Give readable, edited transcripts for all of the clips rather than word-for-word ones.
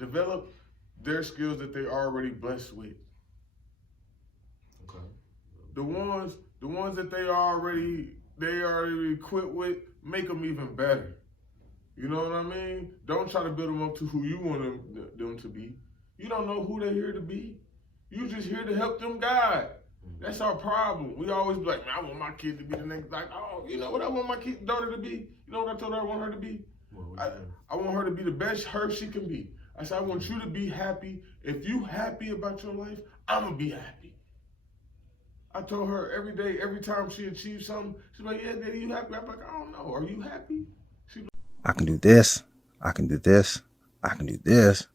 Develop their skills that they're already blessed with. Okay. The ones that they already equipped with, make them even better. You know what I mean? Don't try to build them up to who you want them to be. You don't know who they're here to be. You just here to help them guide. That's our problem. We always be like, man, I want my kid to be the next. Like, oh, you know what I want my daughter to be? You know what I told her I want her to be? I want her to be the best her she can be. I said, I want you to be happy. If you happy about your life, I'm going to be happy. I told her every day, every time she achieves something, she's like, yeah, Daddy, you happy? I'm like, I don't know. Are you happy? I can do this. I can do this. I can do this.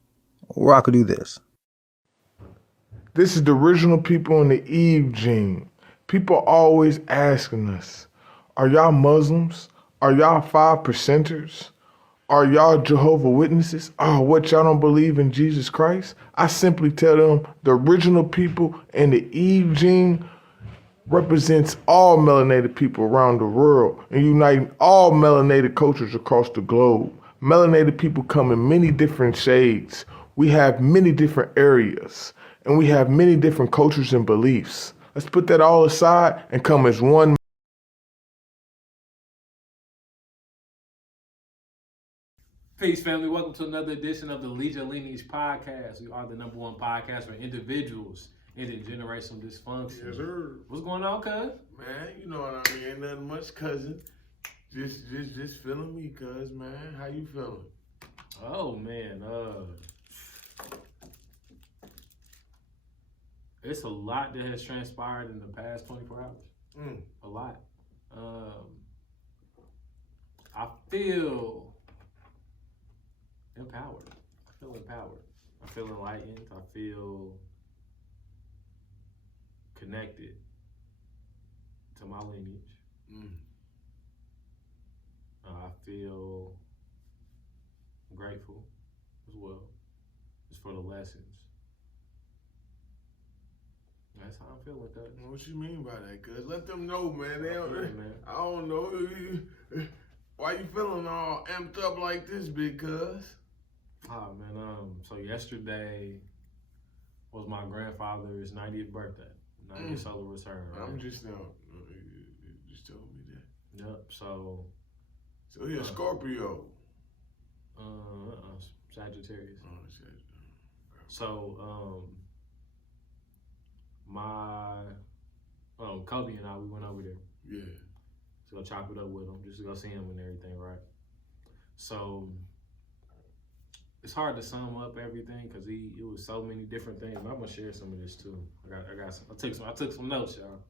Or I could do this. This is the original people in the Eve gene. People always asking us, are y'all Muslims? Are y'all 5%ers? Are y'all Jehovah's Witnesses? Oh, what, y'all don't believe in Jesus Christ? I simply tell them the original people in the Eve gene represents all melanated people around the world and uniting all melanated cultures across the globe. Melanated people come in many different shades. We have many different areas, and we have many different cultures and beliefs. Let's put that all aside and come as one. Peace, family. Welcome to another edition of the Lead Your Lineage podcast. We are the #1 podcast for individuals into generational dysfunction. Yes, sir. What's going on, cuz? Man, you know what I mean. Ain't nothing much, cousin. Just feeling me, cuz, man. How you feeling? Oh man, it's a lot that has transpired in the past 24 hours. A lot. I feel empowered. I feel enlightened. I feel connected to my lineage. I feel grateful as well, just for the lessons. That's how I'm feeling, cuz. What you mean by that, cuz? Let them know, man. Man. I don't know. Why you feeling all amped up like this, big cuz? Oh man, so yesterday was my grandfather's 90th birthday, 90th solar return. Right? I'm just now. You just told me that. Yep. So he a Scorpio. Sagittarius. Oh, Sagittarius. So my Kobe and I, we went over there. Yeah. To go chop it up with him, just to go see him and everything, right? So it's hard to sum up everything because it was so many different things. But I'm gonna share some of this too. I took some notes, y'all.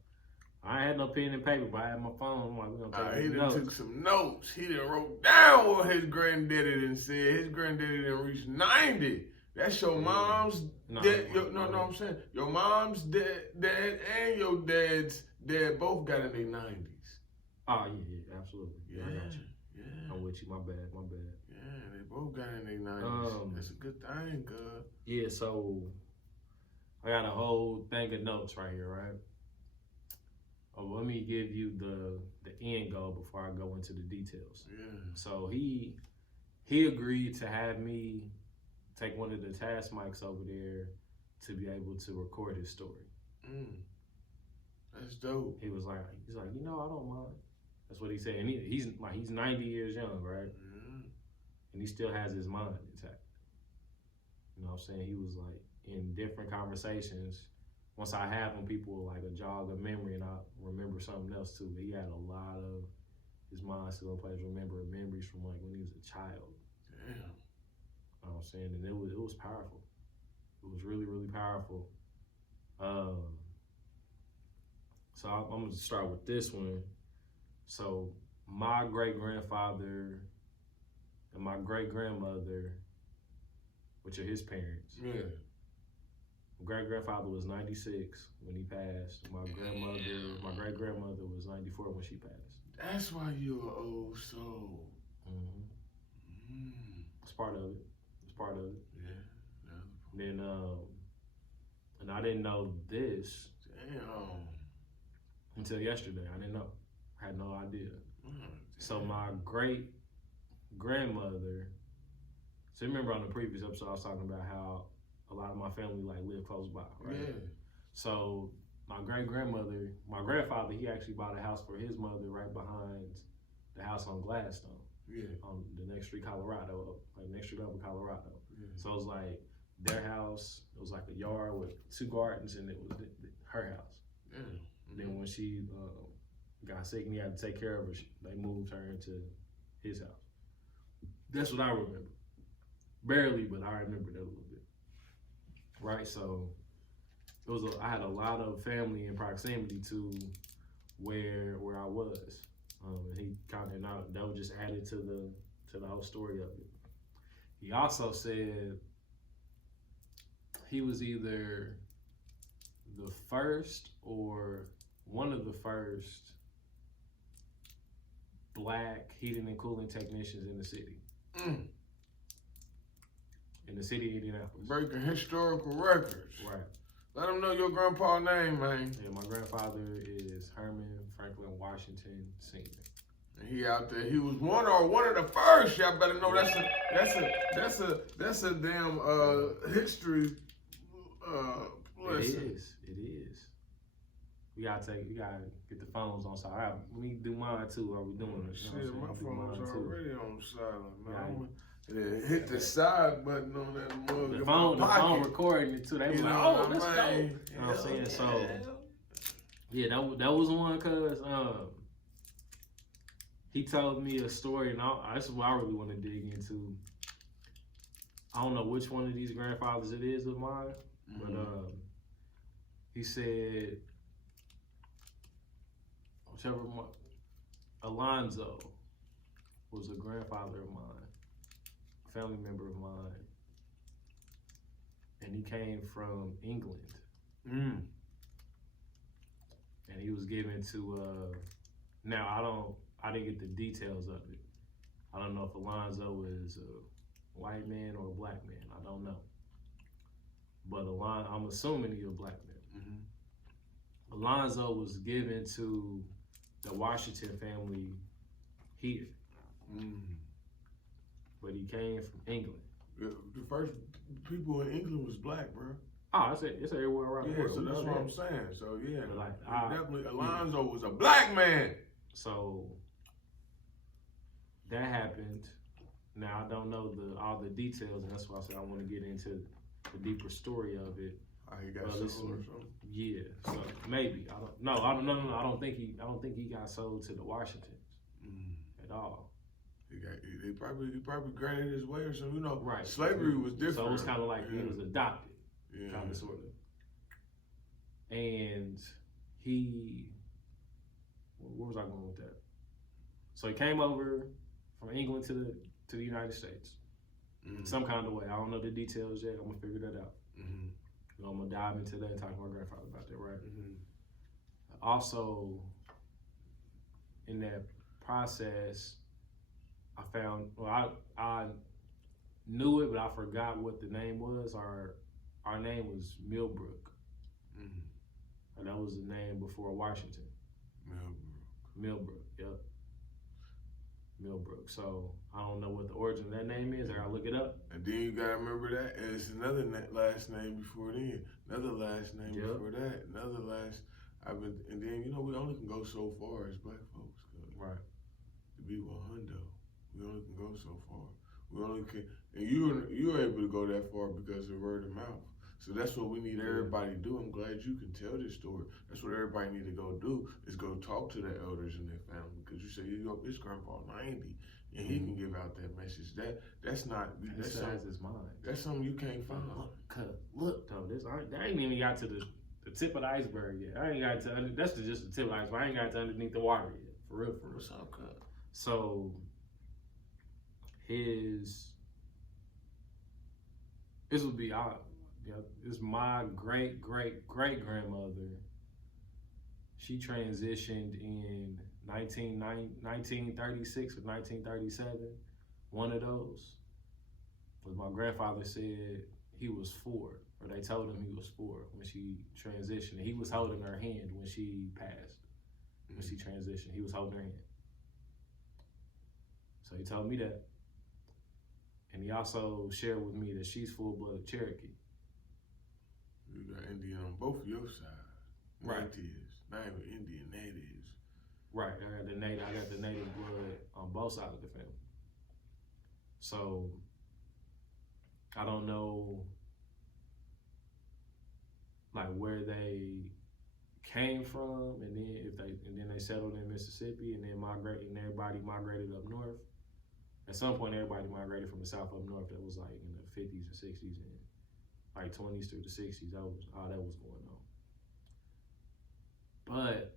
I ain't had no pen and paper, but I had my phone. I'm like, we're gonna take he notes. took some notes. He done wrote down what his granddaddy done said. His granddaddy done reached 90. That's your mom's dad. I'm saying your mom's dad and your dad's dad both got in their 90s. Oh yeah, absolutely. Yeah, I got you. Yeah. I'm with you. My bad. Yeah, they both got in their 90s. That's a good thing, cuz. Yeah, so I got a whole thing of notes right here, right? Let me give you the end goal before I go into the details. Yeah. So he agreed to have me take one of the task mics over there to be able to record his story. That's dope. He's like, I don't mind. That's what he said. And he's 90 years young, right? And he still has his mind intact. You know what I'm saying? He was like in different conversations. Once I have him, people will like a jog of memory, and I remember something else too. But he had a lot of his mind still in place. Remember memories from like when he was a child. Damn. You know what I'm saying? And it was powerful. It was really, really powerful. So I'm gonna start with this one. So my great grandfather and my great grandmother, which are his parents. Yeah. My great grandfather was 96 when he passed. My great grandmother was 94 when she passed. That's why you're an old soul. It's part of it. Yeah. And then and I didn't know this. Damn. Until yesterday. I didn't know. I had no idea. So my great grandmother So remember on the previous episode, I was talking about how a lot of my family like live close by, right? Yeah. So my grandfather, he actually bought a house for his mother right behind the house on Gladstone. Yeah. On the next street, Colorado, like next street over Colorado. Yeah. So it was like their house. It was like a yard with 2 gardens, and it was her house. Yeah. And then when she got sick and he had to take care of her, they moved her into his house. That's what I remember. Barely, but I remember that a little bit. Right, so it was I had a lot of family in proximity to where I was. And he kind of that was just added to the whole story of it. He also said he was either the first or one of the first black heating and cooling technicians in the city. In the city of Indianapolis. Breaking historical records. Right. Let them know your grandpa's name, man. Yeah, my grandfather is Herman Franklin Washington Sr. And he out there. He was one of the first. Y'all better know that's a damn history. Lesson. It is. We gotta get the phones on silent. Let me do mine too. Are we doing it? Shit, my phone's already on silent, man. Yeah. Hit the side button on that mug. The phone recording it too. They was like, oh, let's go. You know what I'm saying? So, yeah, that was one because he told me a story, and that's what I really want to dig into. I don't know which one of these grandfathers it is of mine, but he said, whichever one, Alonzo was a grandfather of mine, a family member of mine, and he came from England. And he was given to, now I didn't get the details of it. I don't know if Alonzo is a white man or a black man, I don't know. But I'm assuming he's a black man. Alonzo was given to the Washington family here. But he came from England. The first people in England was black, bro. Oh, it's everywhere around the world. So that's what I'm saying. So yeah, like, definitely Alonzo was a black man. So that happened. Now I don't know all the details, and that's why I said I want to get into the deeper story of it. He got sold or something. Yeah, so maybe I don't think he got sold to the Washingtons at all. He probably granted his way or something. You know, right? Slavery was different. So it was kind of like he was adopted, kind of sort of. And where was I going with that? So he came over from England to the United States, some kind of way. I don't know the details yet. I'm gonna figure that out. I'm gonna dive into that and talk to my grandfather about that, right? Also, in that process, I found, I knew it, but I forgot what the name was. Our name was Millbrook. And that was the name before Washington. Millbrook, yep. Millbrook. So I don't know what the origin of that name is. I gotta look it up. And then you gotta remember that it's another last name before then, another last name before that, another last. And then we only can go so far as black folks. Right. To be 100, we only can go so far. We only can, and you're able to go that far because of word of mouth. So that's what we need everybody to do. I'm glad you can tell this story. That's what everybody need to go do, is go talk to their elders and their family. Because you say, his grandpa 90, and he can give out that message. That's his mind. That's something you can't find. Look though, that ain't even got to the tip of the iceberg yet. I ain't got to, that's just the tip of the iceberg. I ain't got to underneath the water yet. For real. What's up, cut? So, this would be this is my great grandmother. She transitioned in 1936 or 1937. One of those. But my grandfather said he was 4, or they told him he was 4 when she transitioned. He was holding her hand when she passed. When she transitioned, he was holding her hand. So he told me that. And he also shared with me that she's full-blooded Cherokee. You got Indian on both of your sides. Right. Natives, not even Indian, natives. Right, I got the native blood on both sides of the family. So I don't know like where they came from, and then they settled in Mississippi, and then everybody migrated up north. At some point, everybody migrated from the south up north. That was like in the 50s and 60s and like 20s through the 60s. That was all that was going on. But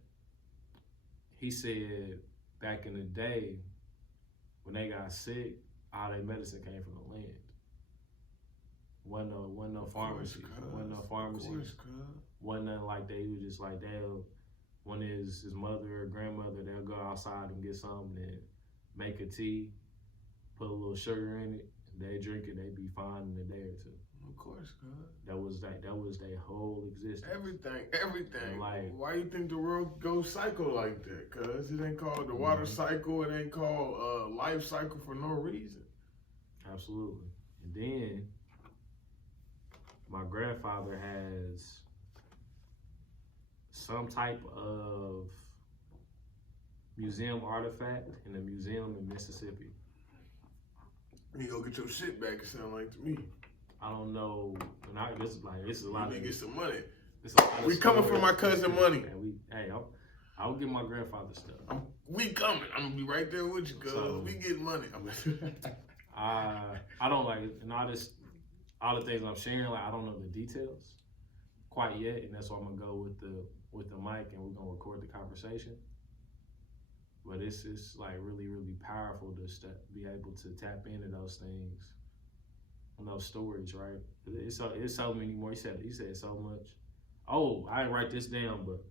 he said back in the day, when they got sick, all their medicine came from the land. Wasn't no pharmacy. Wasn't no pharmacy. Wasn't nothing like that. He was just like, when his mother or grandmother, they'll go outside and get something and make a tea, put a little sugar in it, and they drink it, they be fine in a day or two. Of course, cuz. That was their whole existence. Everything. Like, why you think the world goes cycle like that? Cuz it ain't called the water cycle, it ain't called life cycle for no reason. Absolutely. And then my grandfather has some type of museum artifact in a museum in Mississippi. You go get your shit back, it sound like to me. I don't know. And it's a lot. You need to get some money. We coming for my cousin money. I'll get my grandfather's stuff. We coming. I'm gonna be right there with you, cuz we get money. I don't like it, and all the things I'm sharing. Like, I don't know the details quite yet, and that's why I'm gonna go with the mic, and we're gonna record the conversation. But it's like really, really powerful to be able to tap into those things, and those stories, right? It's so many more. He said so much. Oh, I didn't write this down, but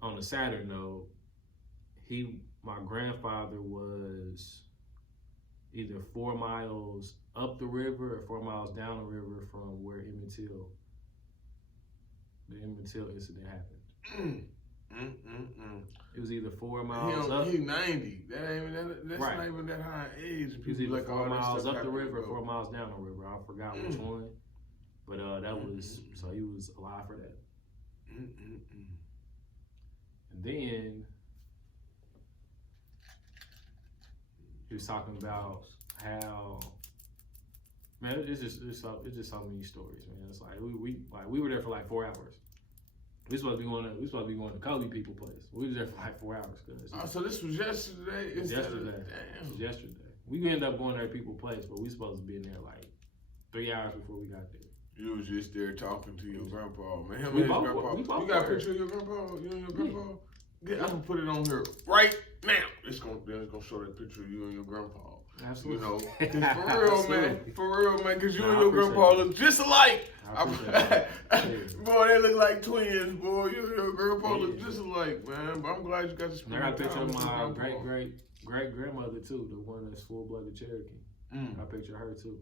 on a sadder note, my grandfather was either 4 miles up the river or 4 miles down the river from where the Emmett Till incident happened. It was either 4 miles up. He's 90. That's right. Not even that high age. It was either 4 miles up the river or 4 miles down the river. I forgot which one. But that was, so he was alive for that. And then he was talking about how, man, it's just so many stories, man. It's like we were there for like 4 hours. We supposed to be going to Kobe people place. We was there for like 4 hours. So this was yesterday. It was yesterday. We ended up going there to people place, but we supposed to be in there like 3 hours before we got there. You was just there talking to your grandpa, man. We both you got a picture of your grandpa? You and your grandpa? Yeah, I'm gonna put it on here right now. It's gonna show that picture of you and your grandpa. Absolutely. You know, for real, man, because you and your grandpa look just alike. Boy, they look like twins, boy. You and your grandpa look just alike, man. But I'm glad you got to spend time. I got a picture of my great grandmother too, the one that's full-blooded Cherokee. I picture her too.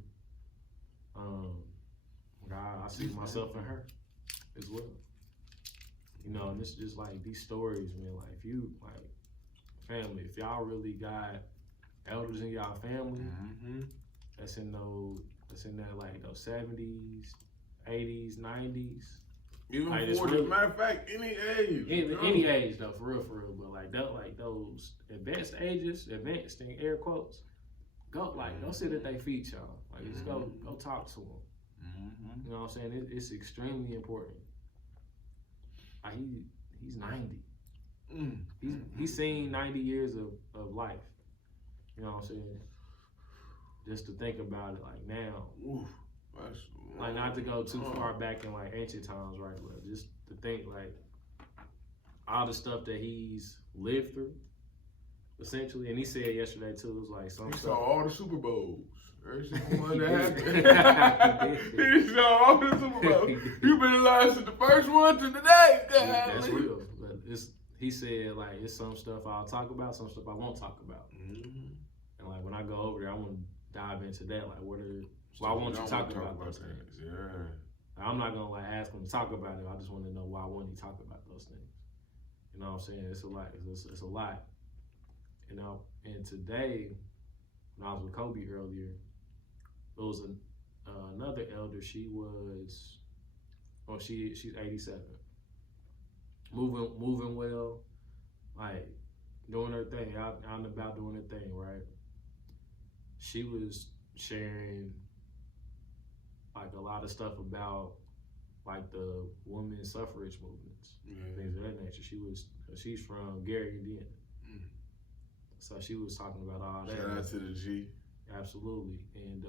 I see myself in her as well. You know, and it's just like these stories, man. Like, if you family, if y'all really got elders in y'all family, that's in that like those 70s, 80s, 90s. Even like 40s. Matter of fact, any age. Any age though, for real. But like those advanced ages, advanced in air quotes, go sit at their feet, y'all. Like, just go talk to them. You know what I'm saying? It's extremely important. Like, he's 90. He's seen 90 years of life. You know what I'm saying? Just to think about it, like, now. Like, not to go too far back in like ancient times, right? But just to think like all the stuff that he's lived through, essentially. And he said yesterday too, it was like some stuff. Saw all the Super Bowls. Every single one that happened. He saw all the Super Bowls. You've been alive since the first one to today. That's real. But he said like it's some stuff I'll talk about, some stuff I won't talk about. And like when I go over there, I want to dive into that. Like, why won't you talk about those things? Yeah. I'm not gonna ask him to talk about it. I just want to know why won't he talk about those things. You know what I'm saying? It's a lot. It's a lot. You know. And today, when I was with Kobe earlier, there was another elder. She's 87, moving well, like doing her thing, out and about doing her thing, right? She was sharing like a lot of stuff about like the women's suffrage movements, things of that nature. She's from Gary, Indiana. So she was talking about all that. Shout out to the G. Absolutely. And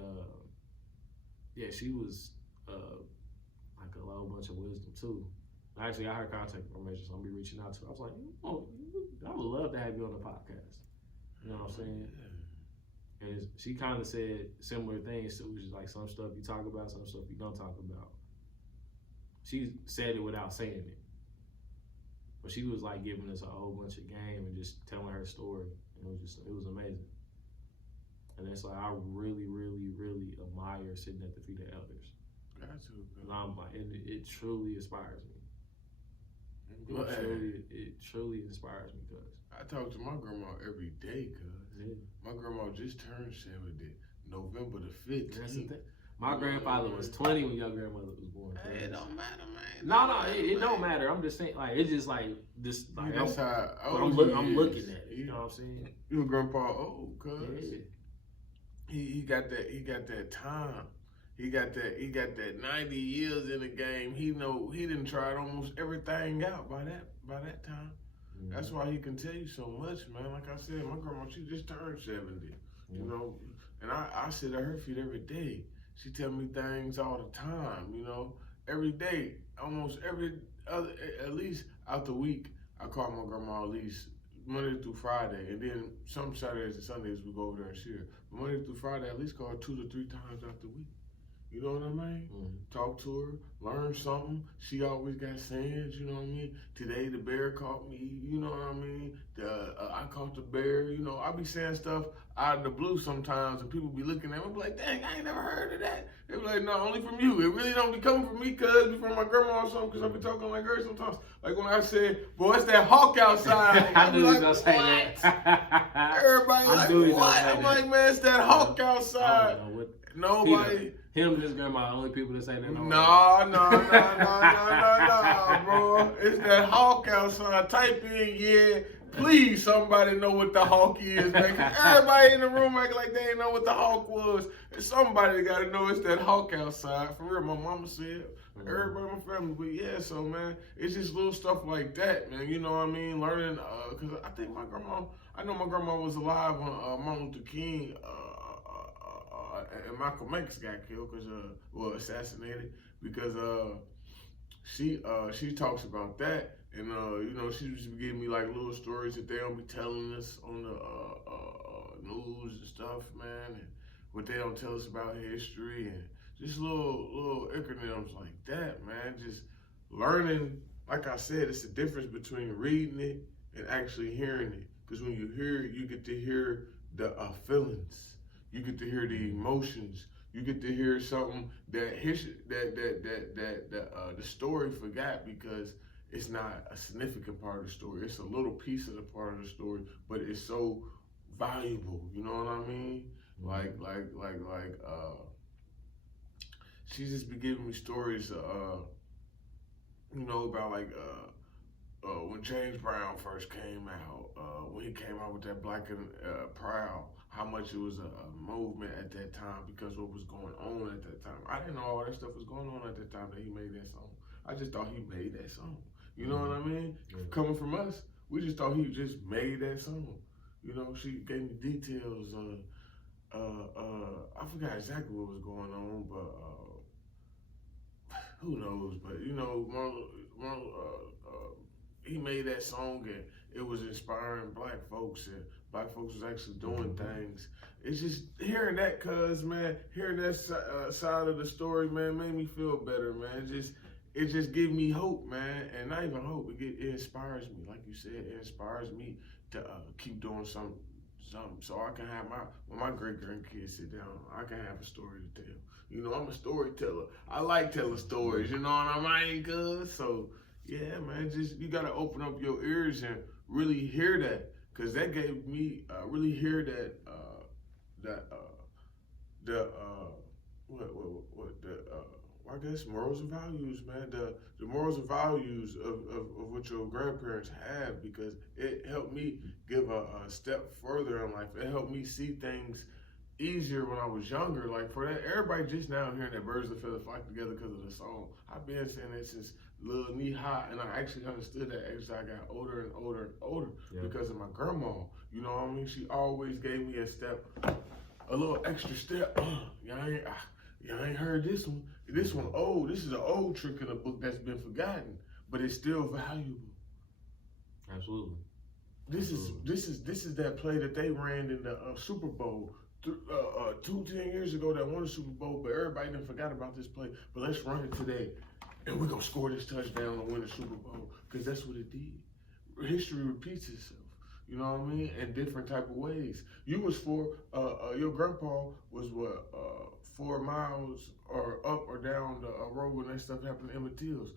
yeah, she was like a whole bunch of wisdom too. Actually, I got her contact information, so I'm gonna be reaching out to her. I was like, oh, I would love to have you on the podcast. You know what I'm saying? And she kind of said similar things too, which is like some stuff you talk about, some stuff you don't talk about. She said it without saying it. But she was like giving us a whole bunch of game and just telling her story. And it was amazing. And it's like, I really, really, really admire sitting at the feet of elders. Got to. And I'm like, it truly inspires me. It truly inspires me, cuz. I talk to my grandma every day, cuz. Yeah. My grandma just turned 70, November the 15th. That's the thing. My grandfather was 20 when your grandmother was born. Hey, it don't matter, man. No, it don't matter. I'm just saying, like, it's just like this. Like, that's how I'm looking at it. You know what I'm saying? Your grandpa old, cuz. Yeah. He got that time. He got that 90 years in the game. He didn't try almost everything out by that time. Mm-hmm. That's why he can tell you so much, man. Like I said, my grandma, she just turned 70. Mm-hmm. You know, and I sit at her feet every day. She tell me things all the time, you know, every day, almost every other, at least out the week, I call my grandma at least Monday through Friday, and then some Saturdays and Sundays we go over there and share. But Monday through Friday, I at least call her 2 to 3 times out the week. You know what I mean? Mm-hmm. Talk to her, learn something. She always got sayings, you know what I mean? Today the bear caught me, you know what I mean? I caught the bear, you know. I be saying stuff out of the blue sometimes, and people be looking at me like, dang, I ain't never heard of that. They be like, no, only from you. It really don't be coming from me, cuz, be from my grandma or something, because I be talking like her sometimes. Like when I said, boy, it's that hawk outside. I knew he was going like, to say that. Everybody like, what? I'm like, man, it's that hawk outside. Nobody. Him and his grandma, the only people that say that. No, bro. It's that hawk outside. Type in, yeah. Please, somebody know what the hawk is, man. Everybody in the room act like they ain't know what the hawk was. And somebody got to know it's that hawk outside. For real, my mama said. Everybody in my family. But yeah, so, man, it's just little stuff like that, man. You know what I mean? Learning, because I think I know my grandma was alive when Martin Luther King, and Malcolm X got killed assassinated because she talks about that, and you know, she used to give me like little stories that they don't be telling us on the news and stuff, man, and what they don't tell us about history, and just little acronyms like that, man. Just learning, like I said, it's the difference between reading it and actually hearing it, because when you hear it, you get to hear the feelings. You get to hear the emotions. You get to hear something that the story forgot, because it's not a significant part of the story. It's a little piece of the part of the story, but it's so valuable. You know what I mean? Like she just be giving me stories, you know, about like when James Brown first came out, when he came out with that Black and Proud. How much it was a movement at that time because what was going on at that time. I didn't know all that stuff was going on at that time that he made that song. I just thought he made that song. You know what I mean? Mm-hmm. Coming from us, we just thought he just made that song. You know, she gave me details. I forgot exactly what was going on, but who knows? But you know, he made that song and it was inspiring black folks, and black folks was actually doing things. It's just hearing that, man, hearing that side of the story, man, made me feel better, man. It just gave me hope, man, and not even hope. It inspires me, like you said. It inspires me to keep doing something, so I can have when my great grandkids sit down, I can have a story to tell. You know, I'm a storyteller. I like telling stories. You know what I mean, cuz? So yeah, man, just you gotta open up your ears and really hear that, cause that gave me really hear that what the I guess morals and values, man. The morals and values of what your grandparents had, because it helped me give a step further in life. It helped me see things easier when I was younger. Like for that, everybody just now hearing that birds of feather flock together because of the song. I've been saying that since little knee high, and I actually understood that as I got older and older and older because of my grandma. You know what I mean? She always gave me a little extra step. Y'all ain't heard this one. This one old. This is an old trick in a book that's been forgotten, but it's still valuable. Absolutely. This is that play that they ran in the Super Bowl 10 years ago that won the Super Bowl, but everybody done forgot about this play. But let's run it today, and we're gonna score this touchdown and win the Super Bowl, because that's what it did. History repeats itself. You know what I mean? In different type of ways. You was your grandpa was 4 miles or up or down the road when that stuff happened in Emmett Till.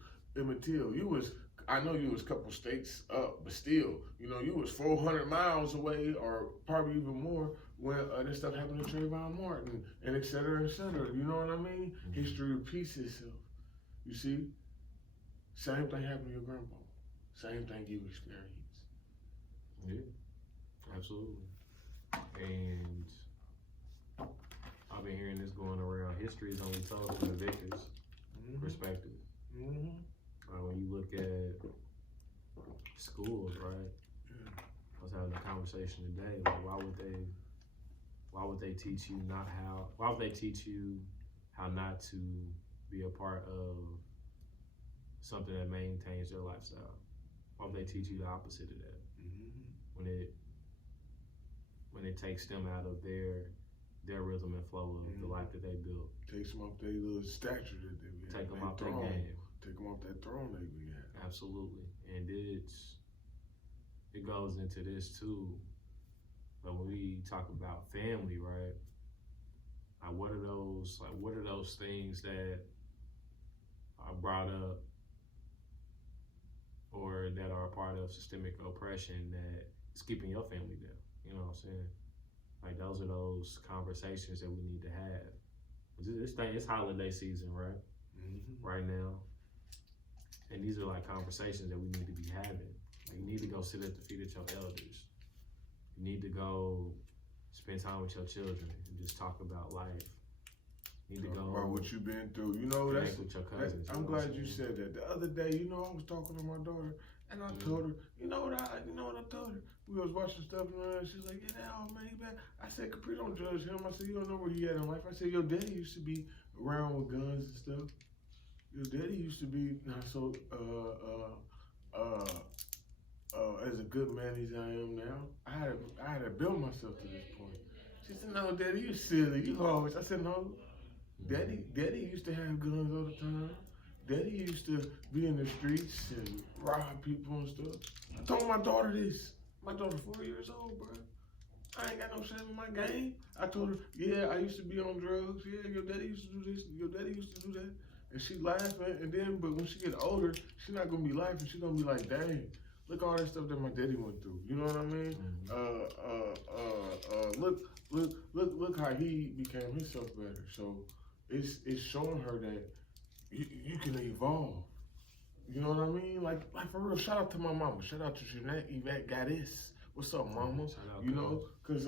I know you was a couple states up, but still, you know, you was 400 miles away, or probably even more, when this stuff happened to Trayvon Martin, and et cetera, et cetera. You know what I mean? Mm-hmm. History repeats itself. You see? Same thing happened to your grandpa. Same thing you experienced. Yeah, absolutely. And I've been hearing this going around. History is only told from the victor's perspective. Mm-hmm. When you look at schools, right? Yeah. I was having a conversation today. Like, why would they teach you why would they teach you how not to be a part of something that maintains your lifestyle? Why would they teach you the opposite of that? Mm-hmm. When it takes them out of their rhythm and flow of the life that they built. Takes them off their little stature that they be. Take them off their game. Take them off that throne they be at. Absolutely. And it goes into this too. But when we talk about family, right? What are those things that are brought up or that are a part of systemic oppression that is keeping your family down? You know what I'm saying? Like, those are those conversations that we need to have. It's holiday season, right? Mm-hmm. Right now. And these are like conversations that we need to be having. Like, you need to go sit at the feet of your elders. You need to go spend time with your children and just talk about life. You need to go about what you've been through. You know, with your cousins. I'm glad you said that. The other day, you know, I was talking to my daughter, and I told her, you know what I told her? We was watching stuff, and she's like, yeah, oh man, he bad. I said, Capri, don't judge him. I said, you don't know where he at in life. I said, your daddy used to be around with guns and stuff. Your daddy used to be not so as a good man as I am now. I had to build myself to this point. She said, no, Daddy, you silly. You always. I said, no. Daddy used to have guns all the time. Daddy used to be in the streets and rob people and stuff. I told my daughter this. My daughter 4 years old, bro. I ain't got no shame in my game. I told her, yeah, I used to be on drugs. Yeah, your daddy used to do this. Your daddy used to do that. And she laughing, and then, but when she get older, she's not gonna be laughing. She's gonna be like, dang, look all that stuff that my daddy went through. You know what I mean? Mm-hmm. Look how he became himself better. So it's showing her that you can evolve. You know what I mean? Like for real. Shout out to my mama. Shout out to Jeanette, Yvette, Gaddis. What's up, mama? You know, cause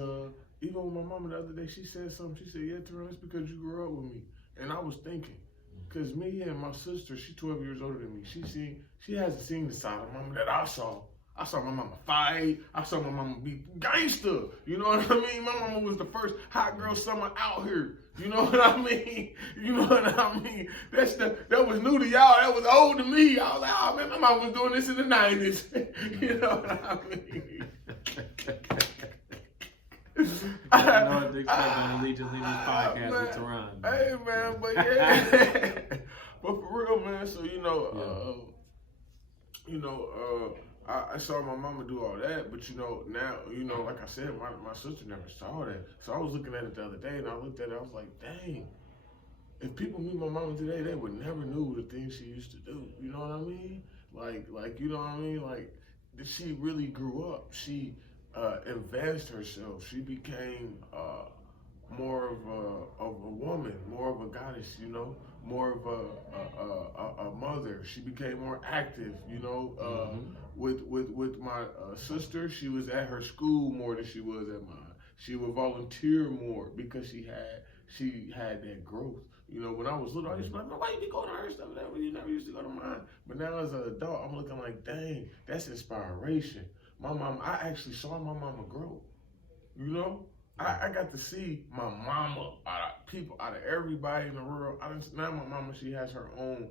even with my mama the other day, she said something. She said, yeah, Taron, it's because you grew up with me. And I was thinking, cause me and my sister, she's 12 years older than me. She hasn't seen the side of mama that I saw. I saw my mama fight. I saw my mama be gangster. You know what I mean? My mama was the first hot girl summer out here. You know what I mean? You know what I mean? That was new to y'all. That was old to me. I was like, oh man, my mama was doing this in the 90s. You know what I mean? I know the Leadyourlineage podcast with Taron. Hey man, but yeah. But for real, man, so I saw my mama do all that, but now, like I said, my sister never saw that. So I was looking at it the other day, and I looked at it, I was like, dang, if people meet my mama today, they would never knew the things she used to do. You know what I mean? Like you know what I mean? Like, she really grew up. She advanced herself. She became more of a woman, more of a goddess, you know, more of a mother. She became more active, you know. With my sister, she was at her school more than she was at mine. She would volunteer more because she had that growth. You know, when I was little, I used to be like, man, why you be going to her stuff? You never used to go to mine. But now as an adult, I'm looking like, dang, that's inspiration. My mom, I actually saw my mama grow. You know, I got to see my mama out of everybody in the world. Now my mama, she has her own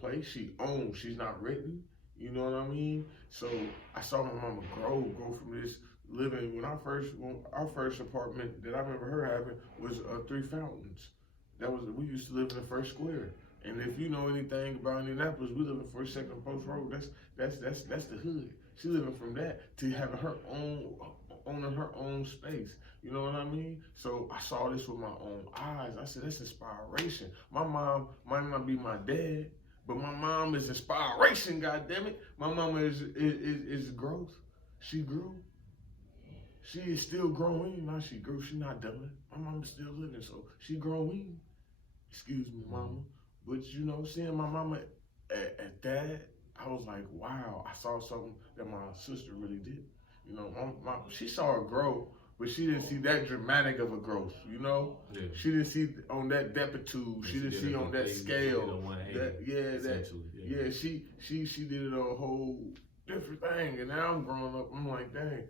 place. She's not written. You know what I mean? So I saw my mama grow from this living. When our first apartment that I remember her having was 3 fountains. We used to live in the first square. And if you know anything about Indianapolis, we live in First Second Post Road. That's the hood. She living from that to having owning her own space. You know what I mean? So I saw this with my own eyes. I said, that's inspiration. My mom might not be my dad, but my mom is inspiration, goddammit. My mama is growth. She grew. She is still growing. Now she grew. She's not done. My mama's still living, so she growing. Excuse me, mama. But you know, seeing my mama at that, I was like, wow, I saw something that my sister really did. You know, she saw her grow, but she didn't see that dramatic of a growth, you know? Yeah. She didn't see on that depitude, she didn't see on that scale. She did it a whole different thing. And now I'm growing up, I'm like, dang,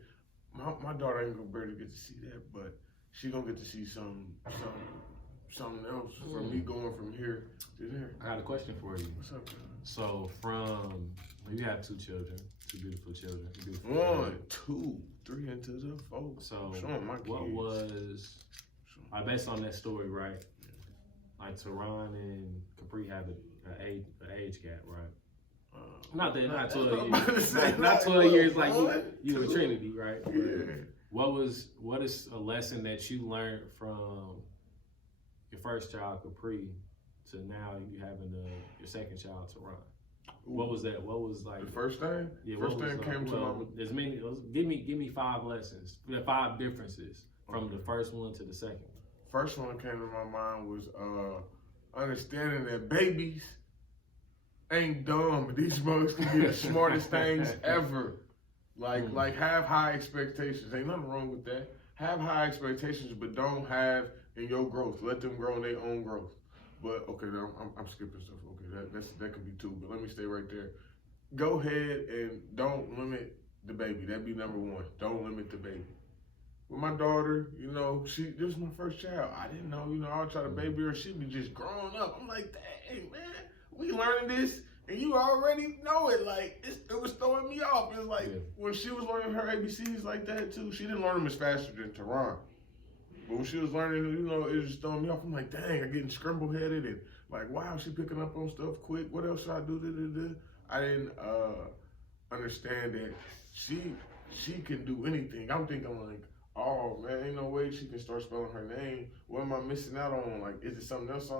my daughter ain't gonna barely get to see that, but she gonna get to see something else from me going from here to there. I got a question for you. What's up, man? So you have 2 children, 2 beautiful children. 1, 2, 3 into the 4. So my what kids. Was, based on that story, right? Like Taron and Capri have an age gap, right? Not 12 years. Not 12 years like you and Trinity, right? Yeah. What is a lesson that you learned from your first child, Capri, to now you having your second child, Taron? What was that? What was like the first thing? Yeah, first thing came to my. There's many. Give me 5 lessons, 5 differences from the first one to the second. First one came to my mind was understanding that babies ain't dumb. These bugs can be the smartest things ever. Like have high expectations. Ain't nothing wrong with that. Have high expectations, but don't have in your growth. Let them grow in their own growth. But okay, I'm skipping stuff. Okay, that could be 2, but let me stay right there. Go ahead and don't limit the baby. That'd be number 1. Don't limit the baby. With my daughter, you know, this was my first child. I didn't know, you know, I would try to baby her. She'd be just growing up. I'm like, dang, man, we learning this, and you already know it. Like, it was throwing me off. It's like when she was learning her ABCs like that too. She didn't learn them as faster than Taron. But when she was learning, you know, it was just throwing me off. I'm like, dang, I'm getting scramble-headed and like, wow, she picking up on stuff quick. What else should I do? I didn't understand that she can do anything. I'm thinking like, oh man, ain't no way she can start spelling her name. What am I missing out on? Like, is it something else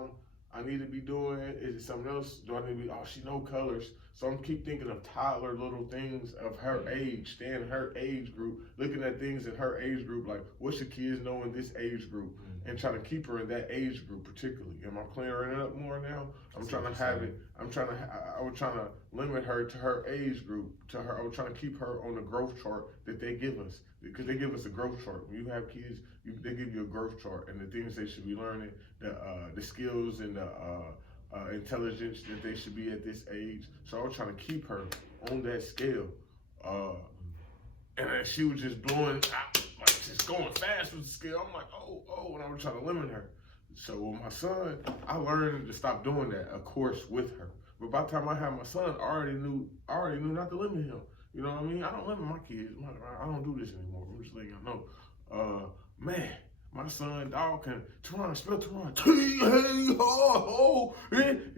I need to be doing? Is it something else? Do I need to be, she know colors. So I'm keep thinking of toddler little things of her age, staying in her age group, looking at things in her age group, like what should kids know in this age group, and trying to keep her in that age group particularly. Am I clearing it up more now? I was trying to limit her to her age group, I was trying to keep her on the growth chart that they give us, because they give us a growth chart. When you have kids, they give you a growth chart, and the things they should be learning, the skills and the intelligence that they should be at this age. So I was trying to keep her on that scale. And she was just blowing out, like just going fast with the scale. I'm like, oh, and I was trying to limit her. So with my son, I learned to stop doing that, of course, with her. But by the time I had my son, I already knew not to limit him. You know what I mean? I don't limit my kids. I don't do this anymore. I'm just letting y'all know. Man, my son, dog, can Taron, spell Taron.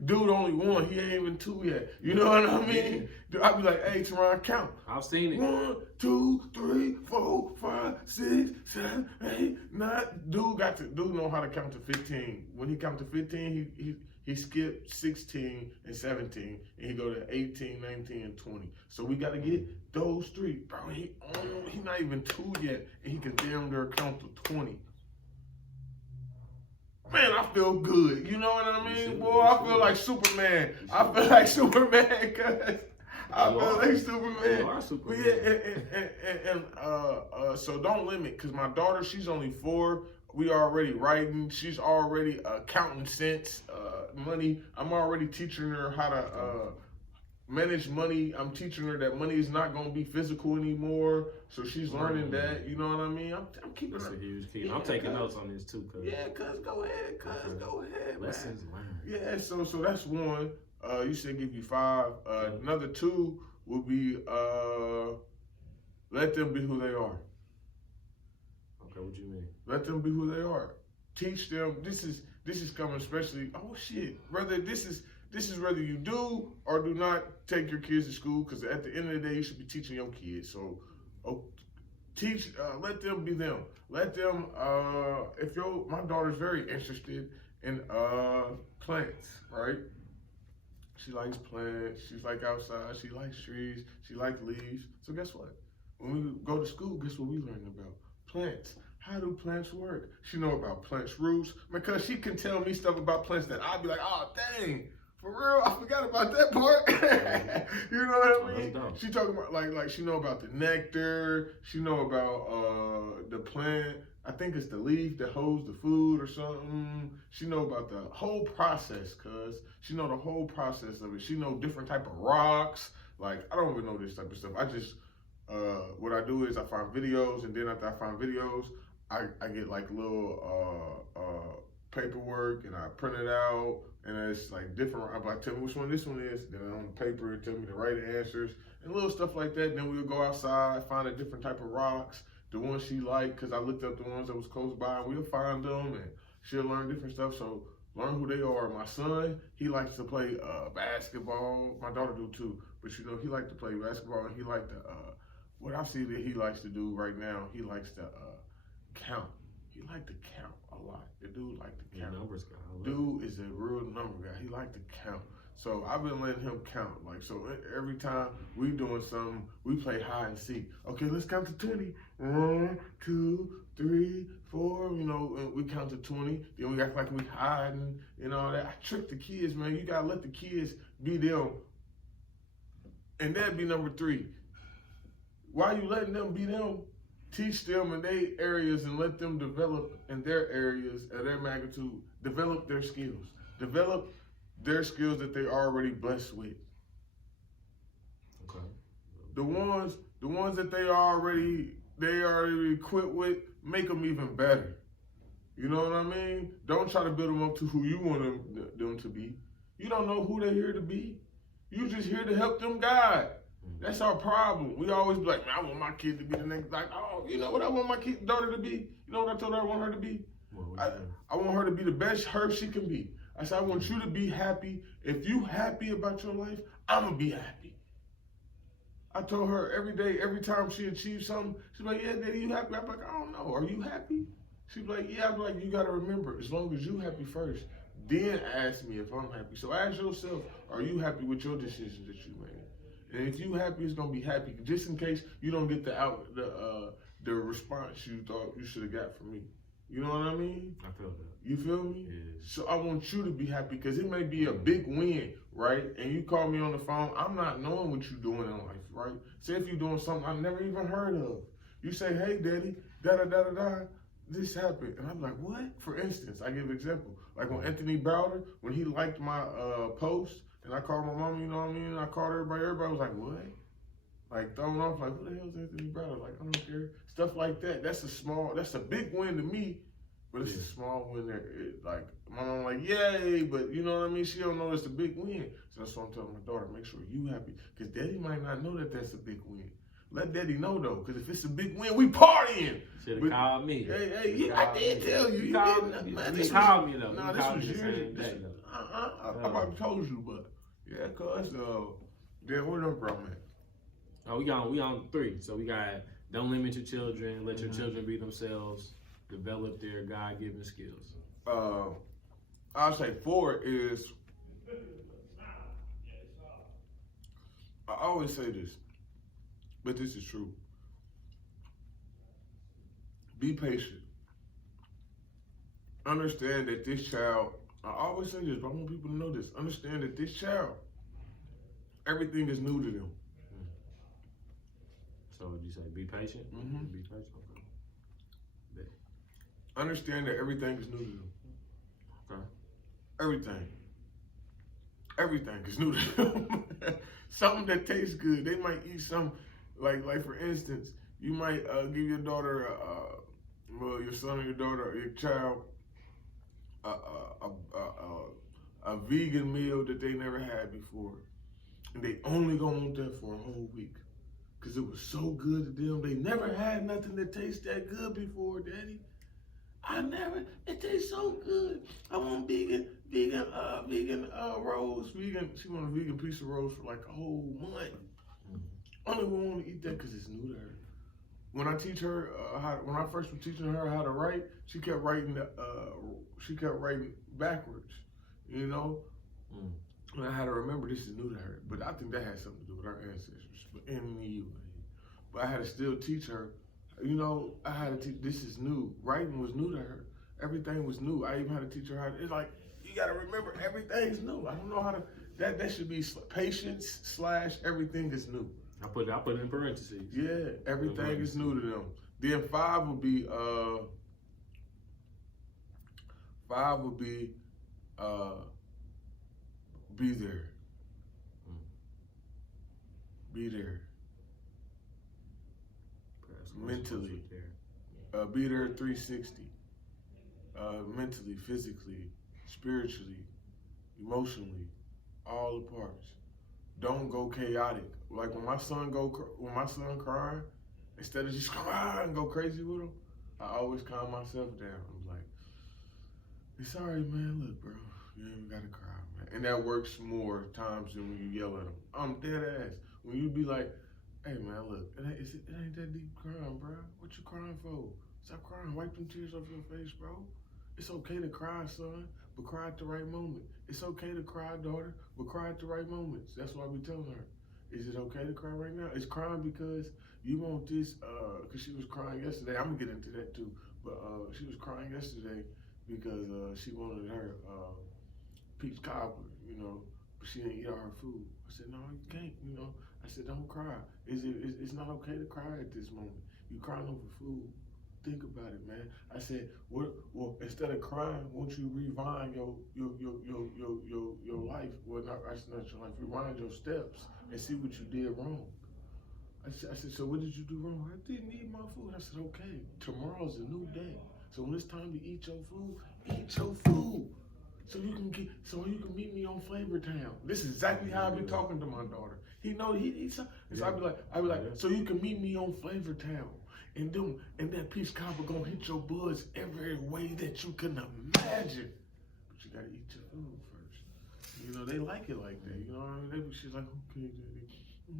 Dude, only 1. He ain't even 2 yet. You know what I mean? I'd be like, hey, Taron, count. I've seen it. 1, 2, 3, 4, 5, 6, 7, 8, 9. Dude know how to count to 15. When he count to 15, he skipped 16 and 17, and he go to 18, 19, and 20. So we got to get those 3. Bro, he not even 2 yet, and he can damn near count to 20. man, I feel good. You know what I mean? should, Boy, I feel like Superman. I feel like Superman, cuz. I feel like Superman. You are Superman. So don't limit, because my daughter, she's only 4. We already writing. She's already counting cents, money. I'm already teaching her how to manage money. I'm teaching her that money is not going to be physical anymore. So she's learning that. You know what I mean? I'm keeping That's her. a huge key. Yeah, I'm taking notes on this too, cuz. Yeah, cuz go ahead, go ahead. Lessons learned. Yeah, so that's 1. You said give you 5. Another 2 would be let them be who they are. Okay, what you mean? Let them be who they are. Teach them. This is coming especially. Oh shit! Whether this is whether you do or do not take your kids to school, because at the end of the day, you should be teaching your kids. So, teach. Let them be them. Let them. My daughter's very interested in plants, right? She likes plants. She's like outside. She likes trees. She likes leaves. So guess what? When we go to school, guess what we learn about? Plants. How do plants work? She know about plants' roots, because she can tell me stuff about plants that I'd be like, oh dang, for real, I forgot about that part. You know what I mean? She talking about like she know about the nectar. She know about the plant. I think it's the leaf that holds the food or something. She know about the whole process, cuz she know the whole process of it. She know different type of rocks. Like, I don't even know this type of stuff. I just what I do is I find videos, and then after I find videos, I get like little paperwork, and I print it out, and it's like different. I'm like, tell me which one this one is. Then on the paper, tell me the right answers and little stuff like that. Then we'll go outside, find a different type of rocks, the ones she liked, because I looked up the ones that was close by, and we'll find them, and she'll learn different stuff. So learn who they are. My son, he likes to play basketball. My daughter do too, but you know, he likes to play basketball, and he likes to what I see that he likes to do right now, he likes to count. He like to count a lot. The dude like to count. Numbers guy. Dude is a real number guy. He like to count. So I've been letting him count. Like, so every time we doing something, we play hide and seek. Okay, let's count to 20. 1, 2, 3, 4. You know, and we count to 20. Then we act like we hiding and all that. I trick the kids, man. You gotta let the kids be them. And that'd be number 3. Why you letting them be them? Teach them in their areas and let them develop in their areas at their magnitude. Develop their skills. Develop their skills that they already blessed with. Okay. The ones that they already equipped with, make them even better. You know what I mean? Don't try to build them up to who you want them to be. You don't know who they're here to be. You just here to help them guide. That's our problem. We always be like, man, I want my kid to be the next, like, oh, you know what I want my daughter to be? You know what I told her I want her to be? I want her to be the best she can be. I said, I want you to be happy. If you happy about your life, I'm going to be happy. I told her every day, every time she achieves something, she's like, yeah, Daddy, you happy? I'm like, I don't know. Are you happy? She's like, yeah. I'm like, you got to remember, as long as you happy first, then ask me if I'm happy. So ask yourself, are you happy with your decisions that you made? And if you happy, it's gonna be happy. Just in case you don't get the response you thought you should have got from me. You know what I mean? I feel that. You feel me? Yeah. So I want you to be happy, because it may be a big win, right? And you call me on the phone, I'm not knowing what you're doing in life, right? Say if you're doing something I've never even heard of. You say, hey, Daddy, da-da-da-da-da, this happened. And I'm like, what? For instance, I give an example. Like when Anthony Browder, when he liked my post, and I called my mom, you know what I mean? I called everybody was like, what? Like thrown off, like, who the hell is Anthony Browder? Like, I don't care. Stuff like that. That's a big win to me, but it's a small win there. Like, my mom like, yay, but you know what I mean? She don't know it's a big win. So that's what I'm telling my daughter, make sure you happy. Because Daddy might not know that that's a big win. Let Daddy know, though, because if it's a big win, we partying. Should have called me. Hey, yeah, I did tell you. You called me, though. No, this was years. I probably told you, but yeah, cuz, then what up, bro, man? Oh, we on 3. So we got don't limit your children, let your children be themselves, develop their God-given skills. I'll say 4 is, I always say this, but this is true. Be patient. understand that this child, I always say this, but I want people to know this. Understand that this child, everything is new to them. So would you say be patient? Mm-hmm. Be patient. Okay. Bet. Understand that everything is new to them. Okay. Everything. Everything is new to them. Something that tastes good. They might eat some, like for instance, you might give your daughter, well, your son or your daughter or your child, a vegan meal that they never had before, and they only gonna want that for a whole week, cause it was so good to them. They never had nothing that tastes that good before, Daddy. It tastes so good. I want vegan rolls. She want a vegan piece of rolls for like a whole month. Only want to eat that because it's new to her. When I teach her when I first was teaching her how to write, she kept writing backwards, you know. And I had to remember this is new to her. But I think that has something to do with our ancestors, but anyway. But I had to still teach her. You know, I had to teach. This is new. Writing was new to her. Everything was new. I even had to teach her how to. It's like you got to remember everything's new. I don't know how to. That should be patience / everything is new. I put it in parentheses. Yeah, everything is new to them. Then 5 would be be there. Be there. Mentally. Be there 360. Mentally, physically, spiritually, emotionally, all the parts. Don't go chaotic. Like when my son crying, instead of just crying and go crazy with him, I always calm myself down. I'm like, it's all right, man. Look, bro, you ain't gotta cry, man. And that works more times than when you yell at him. I'm dead ass. When you be like, hey, man, look, it ain't that deep crying, bro. What you crying for? Stop crying. Wipe them tears off your face, bro. It's okay to cry, son, but cry at the right moment. It's okay to cry, daughter, but cry at the right moments. That's what I be telling her. Is it okay to cry right now? It's crying because you want this, because she was crying yesterday. I'm going to get into that too. But she was crying yesterday because she wanted her peach cobbler, you know, but she didn't eat all her food. I said, no, you can't, you know. I said, don't cry. It's not okay to cry at this moment. You crying over food. Think about it, man. I said, well, instead of crying, won't you rewind your life? Well, not your life. Rewind your steps and see what you did wrong. I said, so what did you do wrong? I didn't eat my food. I said, okay, tomorrow's a new day. So when it's time to eat your food, eat your food. So you can meet me on Flavor Town. This is exactly how I be talking to my daughter. He know so I be like, so you can meet me on Flavor Town. And that peach cobbler gonna hit your buds every way that you can imagine. But you gotta eat your food first. You know, they like it like that. You know what I mean? She's like, okay, Daddy,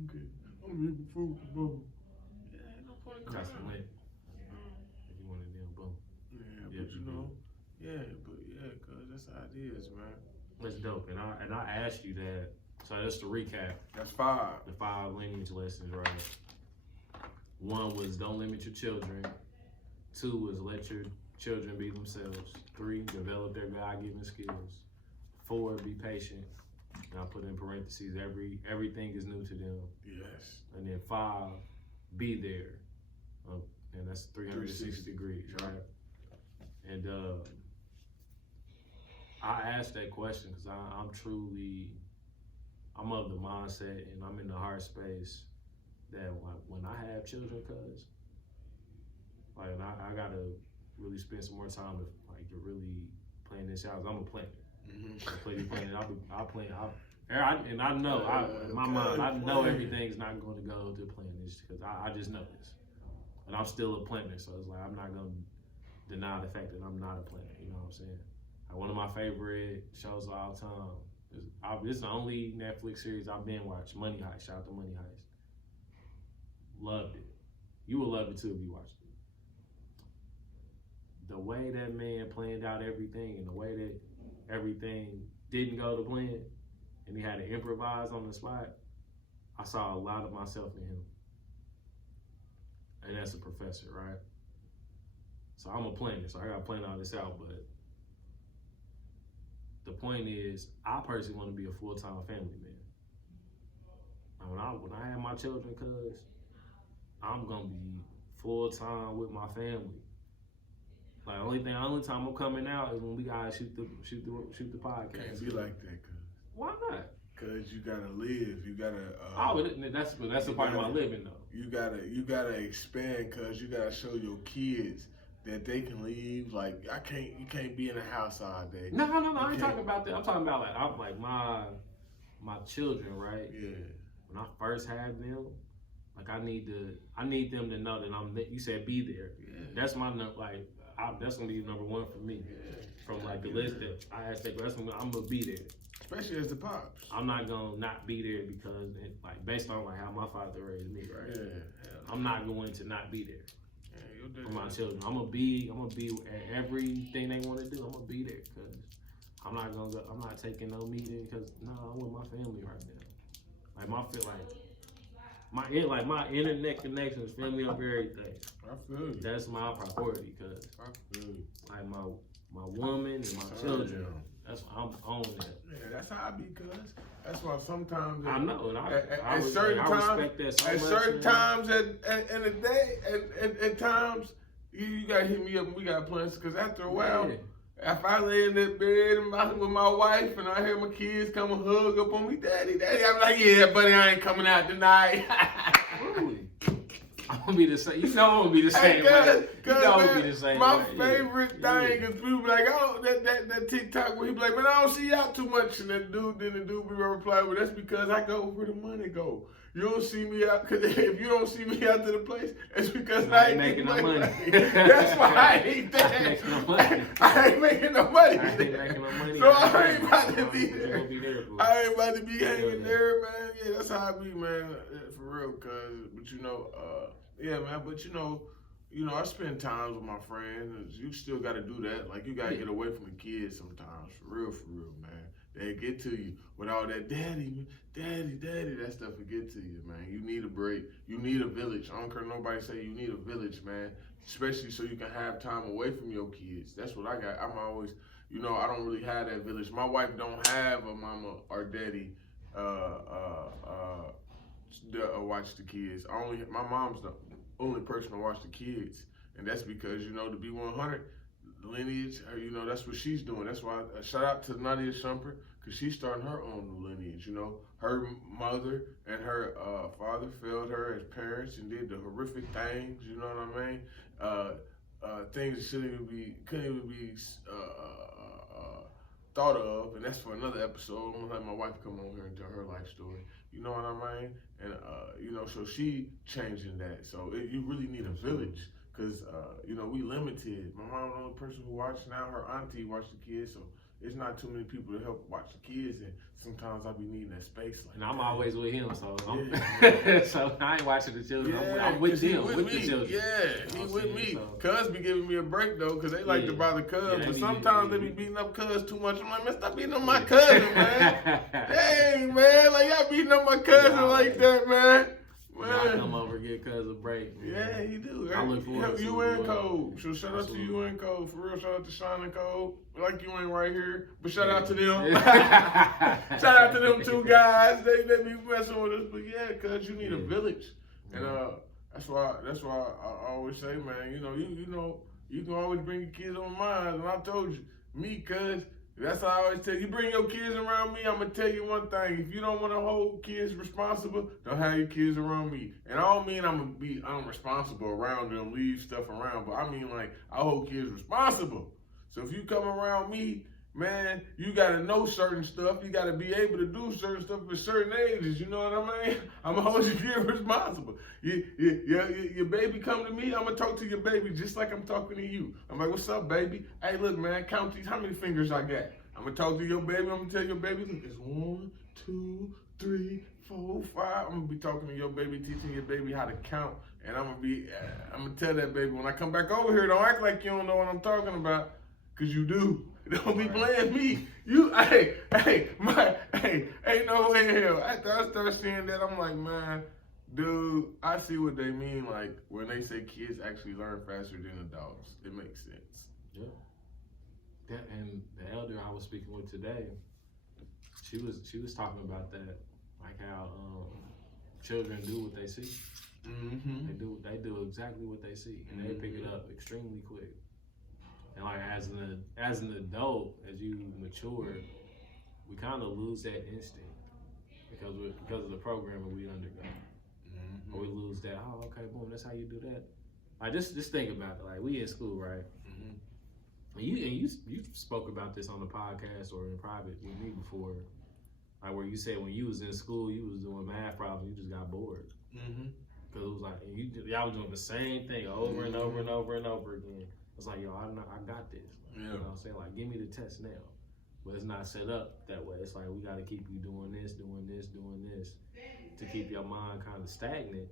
okay, I'm eating food, bro. Yeah, ain't no point in crying. That's lit. If you want to do boom. Yeah, but you know, cause that's how it is, man. That's dope. And I asked you that. So that's the recap. That's 5. The 5 lineage lessons, right? 1 was don't limit your children. 2 was let your children be themselves. 3, develop their God-given skills. 4, be patient. And I put in parentheses, everything is new to them. Yes. And then 5, be there. And that's 360 degrees, right? And I asked that question because I'm of the mindset and I'm in the heart space that when I have children, I gotta really spend some more time to really plan this out. I'm a planner. I'll plan. And I know, in my mind, I know everything's not going to go to plan this because I just know this. And I'm still a planner, so it's like I'm not going to deny the fact that I'm not a planner. You know what I'm saying? One of my favorite shows of all time. This is the only Netflix series I've been watched. Money Heist. Shout out to Money Heist. Loved it. You will love it too if you watched it. The way that man planned out everything and the way that everything didn't go to plan and he had to improvise on the spot, I saw a lot of myself in him. And that's a professor, right? So I'm a planner, so I gotta plan all this out, but the point is, I personally want to be a full-time family man. When I have my children, cuz I'm gonna be full-time with my family. Like only time I'm coming out is when we gotta shoot the podcast. Can't be like that, cuz. Why not? Cause you gotta live. You gotta. That's a part of my living though. You gotta expand, cause you gotta show your kids that they can leave. Like you can't be in the house all day. No. I ain't talking about that. I'm talking about like my children, right? Yeah. When I first have them, like I need them to know that you said be there. Yeah. That's my that's gonna be number one for me. Yeah. From like the list that I asked, I'm gonna be there. Especially as the pops. I'm not gonna not be there because based on like how my father raised me, right? Yeah. I'm not going to not be there. Yeah, for my children. I'm gonna be at everything they want to do. I'm gonna be there because I'm not taking no meeting because I'm with my family right now. My internet connections, family over everything. I feel you. That's my priority because I feel you. like my woman and my children. That's I'm on that. Yeah, that's how I be, cuz. That's why sometimes I know, and I respect respect that so at much. certain times in the day, at times you gotta hit me up and we got plans. Cause after a while, if I lay in that bed with my wife and I hear my kids come and hug up on me, daddy, I'm like, yeah, buddy, I ain't coming out tonight. Really? I'm gonna be the same. You know I'm gonna be the same way. You know I'm gonna be the same my way. favorite thing is people be like, oh, that TikTok where he be like, man, I don't see y'all too much. And the dude be reply, well, that's because I go where the money go. You don't see me out, because if you don't see me out to the place, it's because I ain't making no money. That's why I hate that. I ain't making no money. I ain't making no money. So I ain't about to be there. I ain't about to be hanging Yeah. there, man. Yeah, that's how I be, man. For real, cuz. But yeah, man. But I spend times with my friends. You still got to do that. Like you got to get away from the kids sometimes. For real, man. They get to you with all that daddy. That stuff will get to you, man. You need a break. You need a village. I don't care nobody say you need a village, man. Especially so you can have time away from your kids. That's what I got. I'm always, I don't really have that village. My wife don't have a mama or daddy watch the kids. My mom's the only person to watch the kids, and that's because to be 100, Lineage. That's what she's doing. That's why shout out to Nadia Shumper because she's starting her own new lineage. Her mother and her father failed her as parents and did the horrific things. You know what I mean? Things that couldn't even be thought of, and that's for another episode. I'm gonna let my wife come on here and tell her life story. You know what I mean? And so she changing that. So you really need a village, cause we limited. My mom's the only person who watches now. Her auntie watches the kids, so it's not too many people to help watch the kids, and sometimes I be needing that space. And I'm always with him, so so I ain't watching the children. Yeah, I'm with them, with me. the children. Yeah, he with me. Cuz be giving me a break though, cause they like to bother cuz, but sometimes they be beating up cuz too much. I'm like, man, stop beating up my cousin, man. Dang, man, like y'all beating up my cousin like that, man. I come over and get cuz a break. Man. Yeah, you do. Right? I look forward to you and Cole. So shout out to you and Cole. For real, shout out to Sean and Cole. Like you ain't right here, but shout out to them. Shout out to them two guys. They be messing with us. But yeah, cuz you need a village. And that's why I always say, man, you can always bring your kids on mine. And I told you, me, cuz that's how I always tell you. You bring your kids around me, I'm going to tell you one thing. If you don't want to hold kids responsible, don't have your kids around me. And I don't mean I'm going to be unresponsible around them, leave stuff around, but I mean like I hold kids responsible. So if you come around me, man, you got to know certain stuff. You got to be able to do certain stuff at certain ages. You know what I mean? I'm going to hold your kid responsible. Your baby come to me, I'm going to talk to your baby just like I'm talking to you. I'm like, what's up, baby? Hey, look, man, count these. How many fingers I got? I'm going to talk to your baby. I'm going to tell your baby, look, it's 1, 2, 3, 4, 5. I'm going to be talking to your baby, teaching your baby how to count. And I'm going to tell that baby, when I come back over here, don't act like you don't know what I'm talking about, because you do. Don't be playing me. Ain't no way in hell. After I start seeing that, I'm like, man, dude, I see what they mean. Like when they say kids actually learn faster than adults, it makes sense. Yeah. and the elder I was speaking with today, she was talking about that, like how children do what they see. Mm-hmm. They do exactly what they see, and they pick it up extremely quick. And like as an adult, as you mature, we kind of lose that instinct because of the programming we undergo. Mm-hmm. Or we lose that. Oh, okay, boom. That's how you do that. Like just think about it. Like we in school, right? Mm-hmm. And you spoke about this on the podcast or in private with me before. Like where you said when you was in school, you was doing math problems, you just got bored. Mm-hmm. Cause it was like y'all was doing the same thing over and over and over and over again. It's like, yo, I got this. Like, you know what I'm saying? Like, give me the test now. But it's not set up that way. It's like we got to keep you doing this to keep your mind kind of stagnant,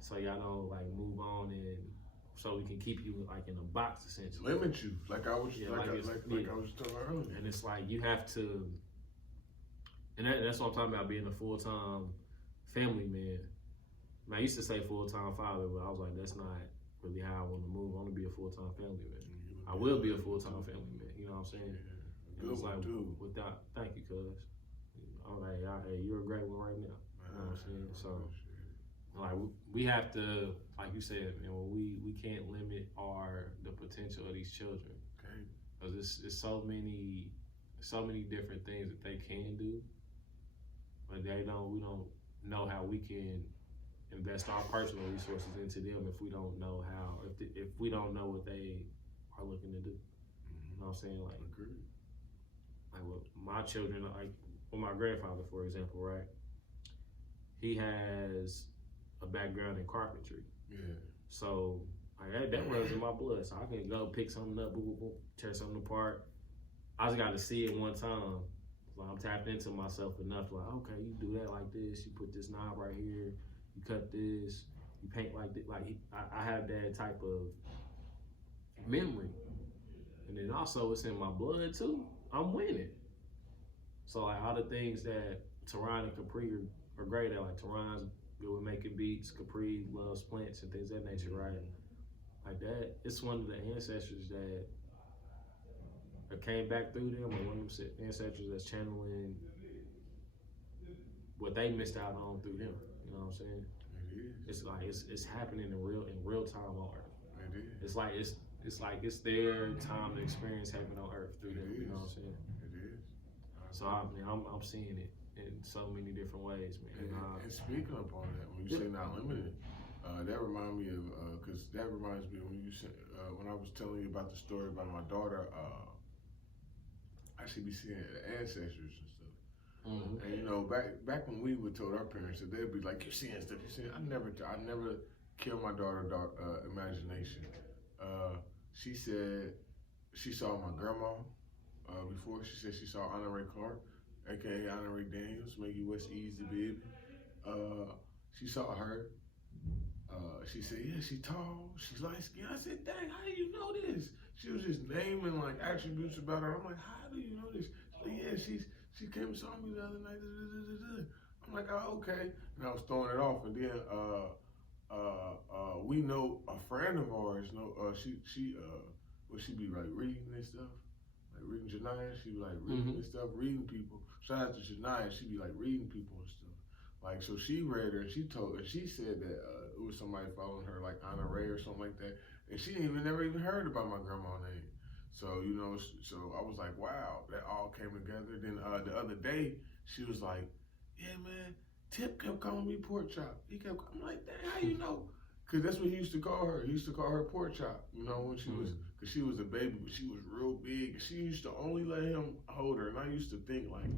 so y'all don't like move on, and so we can keep you like in a box essentially. Limit you, like I was I was talking earlier. And it's like you have to, and that's what I'm talking about, being a full-time family man. I used to say full-time father, but I was like, that's not really how I want to move. I want to be a full-time family man. I will be a full-time family man. You know what I'm saying? Good it's like dude. without, thank you, cuz. I'm like, hey, you're a great one right now. You know what I'm saying? So, like, we have to, like you said, we can't limit the potential of these children. Okay. Because it's so many different things that they can do, but we don't know how we can invest our personal resources into them if we don't know how, if we don't know what they are looking to do. You know what I'm saying? Like, with my children, like with my grandfather, for example, right? He has a background in carpentry. Yeah. So like, that runs in my blood. So I can go pick something up, boom, boom, boom, tear something apart. I just got to see it one time. So I'm tapped into myself enough, like, okay, you do that like this. You put this knob right here. You cut this. You paint like this. Like I have that type of memory. And then also it's in my blood too. I'm winning. So like all the things that Taron and Capri are great at, like Taron's good with making beats, Capri loves plants and things of that nature, right? Like that, it's one of the ancestors that came back through them, or one of them ancestors that's channeling what they missed out on through them. You know what I'm saying? It is. It's like it's happening in real time on Earth. It is. It's like it's their time to experience heaven on Earth through them. You know what I'm saying? It is. So I'm seeing it in so many different ways, man. And speaking upon that, when you say not limited, that reminds me of because that reminds me when you said when I was telling you about the story about my daughter. I should be seeing the ancestors and stuff. Mm-hmm. And you know, back when we were told our parents that they'd be like, "You're seeing stuff. You're seeing." I never killed my daughter's imagination. She said she saw my grandma before. She said she saw Honore Clark, aka Honore Daniels, Maggie West Easy Baby. She saw her. She said, "Yeah, she tall, she's light skinned." I said, "Dang, how do you know this?" She was just naming like attributes about her. I'm like, "How do you know this?" She's like, "Yeah, she came and saw me the other night." I'm like, "Oh, okay." And I was throwing it off, and then we know a friend of ours. She be like reading and stuff, like reading Janaya. She be like reading and stuff, reading people. Shout out to Janaya. She be like reading people and stuff. Like, so she read her and she said that it was somebody following her, like Honore or something like that. And she never even heard about my grandma's name. So, you know, so I was like, wow, that all came together. Then the other day, she was like, "Yeah, man, Tip kept calling me pork chop." I'm like, "Dang, how you know?" Because that's what he used to call her. He used to call her pork chop, you know, when she was, because she was a baby, but she was real big. She used to only let him hold her. And I used to think, like,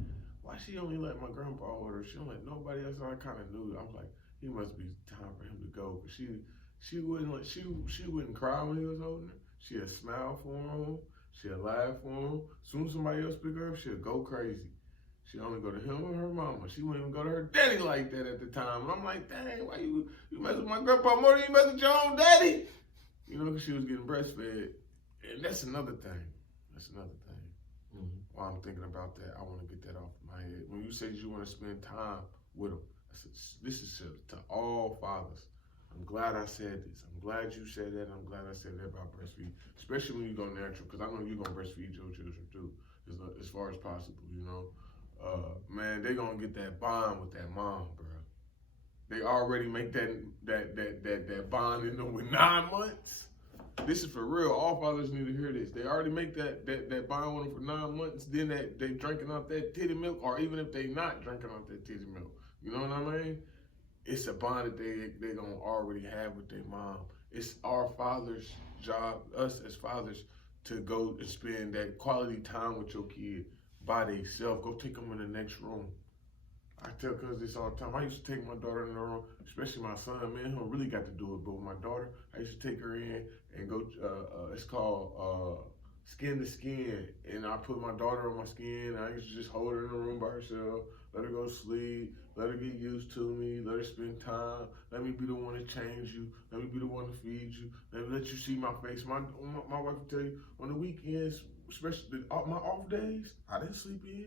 why she only let my grandpa hold her? She don't let nobody else. I kind of knew. I was like, he must be time for him to go. Cause she wouldn't cry when he was holding her. She'd smile for him. She'd laugh for him. Soon as somebody else pick her up, she'd go crazy. She'd only go to him and her mama. She wouldn't even go to her daddy like that at the time. And I'm like, dang, why you mess with my grandpa more than you mess with your own daddy? You know, cause she was getting breastfed. And that's another thing. While I'm thinking about that, I want to get that off my head. When you say you want to spend time with them, this is to all fathers. I'm glad I said this. I'm glad you said that. I'm glad I said that about breastfeeding, especially when you go natural, because I know you're going to breastfeed your children too, as far as possible, you know. Man, they going to get that bond with that mom, bro. They already make that bond in them with 9 months. This is for real. All fathers need to hear this. They already make that bond with them for 9 months. Then they drinking out that titty milk, or even if they not drinking out that titty milk. You know what I mean? It's a bond that they gonna already have with their mom. It's our father's job, us as fathers, to go and spend that quality time with your kid by themselves. Go take them in the next room. I tell cuz this all the time. I used to take my daughter in the room, especially my son. Man, he really got to do it. But with my daughter, I used to take her in and go. It's called skin to skin, and I put my daughter on my skin. I used to just hold her in the room by herself, let her go to sleep, let her get used to me, let her spend time. Let me be the one to change you. Let me be the one to feed you. Let me let you see my face. My wife will tell you on the weekends, especially my off days, I didn't sleep in.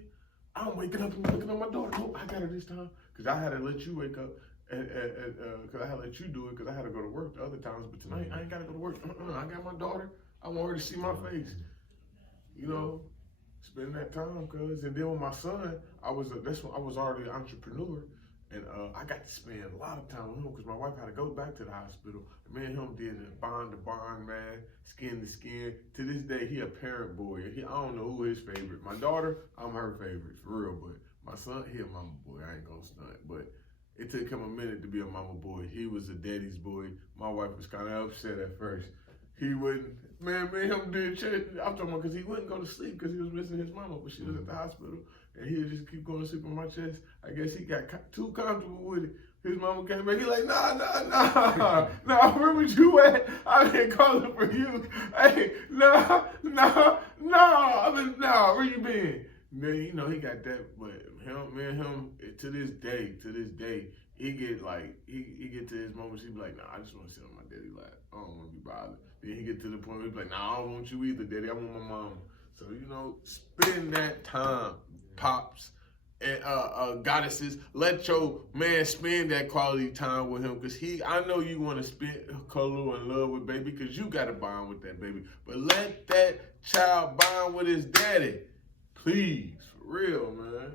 I'm waking up and looking at my daughter. Nope, I got her this time. Because I had to let you wake up. Because I had to let you do it because I had to go to work the other times. But tonight, I ain't got to go to work. I got my daughter. I want her to see my face. You know, spend that time, cuz. And then with my son, that's when I was already an entrepreneur. And I got to spend a lot of time with him because my wife had to go back to the hospital. Me and him did a bond to bond, man, skin to skin. To this day, he a parent boy. I don't know who his favorite. My daughter, I'm her favorite, for real. But my son, he a mama boy. I ain't gonna stunt. But it took him a minute to be a mama boy. He was a daddy's boy. My wife was kind of upset at first. He wouldn't, man, him did church. I'm talking about because he wouldn't go to sleep because he was missing his mama, but she was at the hospital. And he would just keep going to sleep on my chest. I guess he got too comfortable with it. His mama came back. He like, nah, where was you at? I been calling for you. Hey, nah, where you been? Then, you know, he got that, but him, to this day, he get like, he get to his moments, he be like, nah, I just want to sit on my daddy lap. I don't want to be bothered. Then he get to the point where he be like, nah, I don't want you either, daddy. I want my mama. So, you know, spend that time, pops and goddesses. Let your man spend that quality time with him, because I know you want to spend Kolu and love with baby, because you got to bond with that baby. But let that child bond with his daddy. Please, for real, man.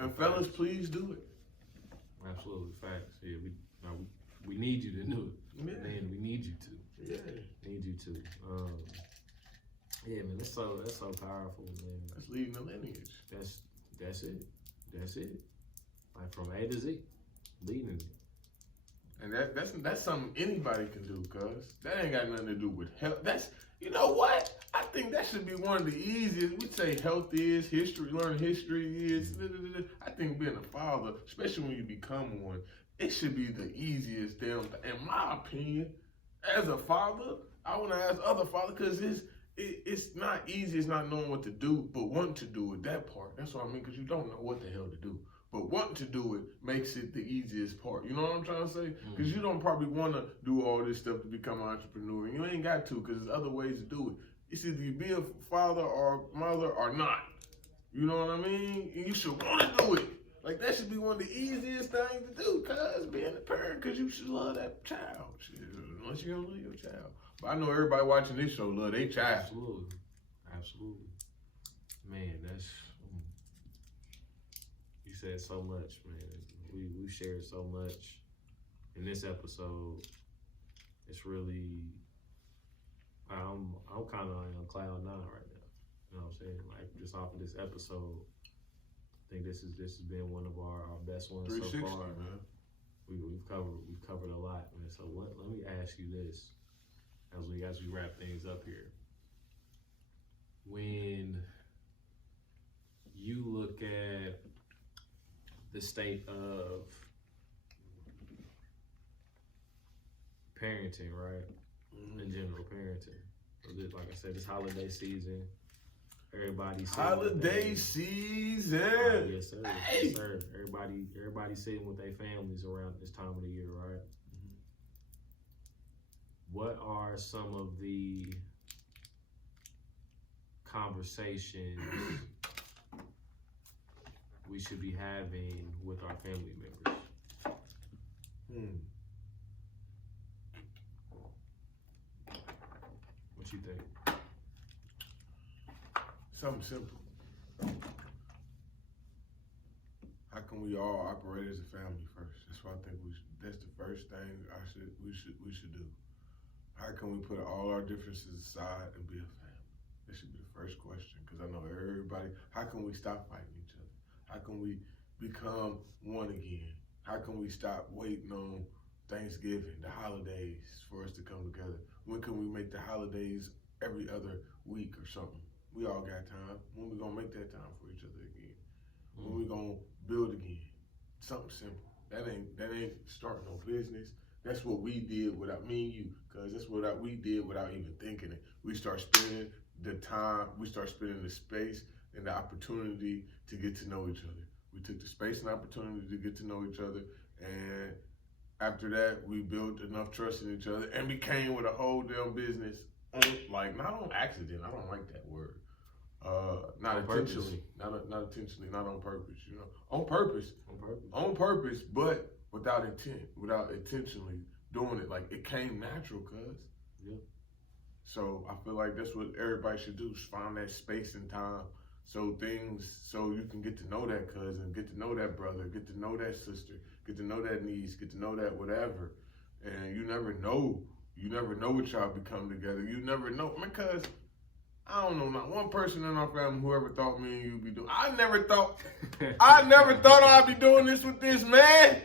And fellas, please do it. Absolutely, facts. Yeah, we need you to do it. Yeah. Man, we need you to. Yeah. Need you to. Yeah, man, that's so powerful, man. That's leading the lineage. That's it. That's it. Like from A to Z, leading it. And that's something anybody can do, cuz. That ain't got nothing to do with health. You know what? I think that should be one of the easiest. We say health is, learning history is. I think being a father, especially when you become one, it should be the easiest damn thing. In my opinion, as a father, I want to ask other fathers, because it's not easy, it's not knowing what to do, but wanting to do it, that part. That's what I mean, because you don't know what the hell to do. But wanting to do it makes it the easiest part. You know what I'm trying to say? Because you don't probably want to do all this stuff to become an entrepreneur. And you ain't got to, because there's other ways to do it. It's either you be a father or mother or not. You know what I mean? And you should want to do it. Like, that should be one of the easiest things to do, cuz, being a parent, because you should love that child. Shit, unless you don't love your child. But I know everybody watching this show love their child. Absolutely. Man, you said so much, man. We shared so much in this episode. It's really, I'm kind of on cloud 9 right now. You know what I'm saying? Like, just off of this episode, I think this has been one of our best ones so far. Man. We've covered a lot, man. So let me ask you this as we wrap things up here. When you look at the state of parenting, right? In general, parenting. Like I said, this holiday season, everybody's holiday season. Yes, sir. Hey. Yes, sir. Everybody sitting with their families around this time of the year, right? What are some of the conversations we should be having with our family members? you think? Something simple. How can we all operate as a family first? That's what I think that's the first thing we should do. How can we put all our differences aside and be a family? That should be the first question, because I know everybody. How can we stop fighting each other? How can we become one again? How can we stop waiting on Thanksgiving, the holidays, for us to come together? When can we make the holidays every other week or something? We all got time. When we gonna make that time for each other again? When we gonna build again? Something simple. That ain't starting no business. That's what we did without me and you, cause that's what we did without even thinking it. We start spending the time, we start spending the space and the opportunity to get to know each other. We took the space and opportunity to get to know each other, and after that, we built enough trust in each other and became with a whole damn business, not on accident. I don't like that word. Not intentionally, not intentionally, not on purpose. You know, on purpose, but without intent, without intentionally doing it. Like, it came natural, cuz. Yeah. So I feel like that's what everybody should do: is find that space and time, so you can get to know that cousin, get to know that brother, get to know that sister, get to know that niece, get to know that whatever. And you never know what y'all become together. You never know, because I don't know, not one person in our family who ever thought me and you be doing. I never thought I'd be doing this with this man.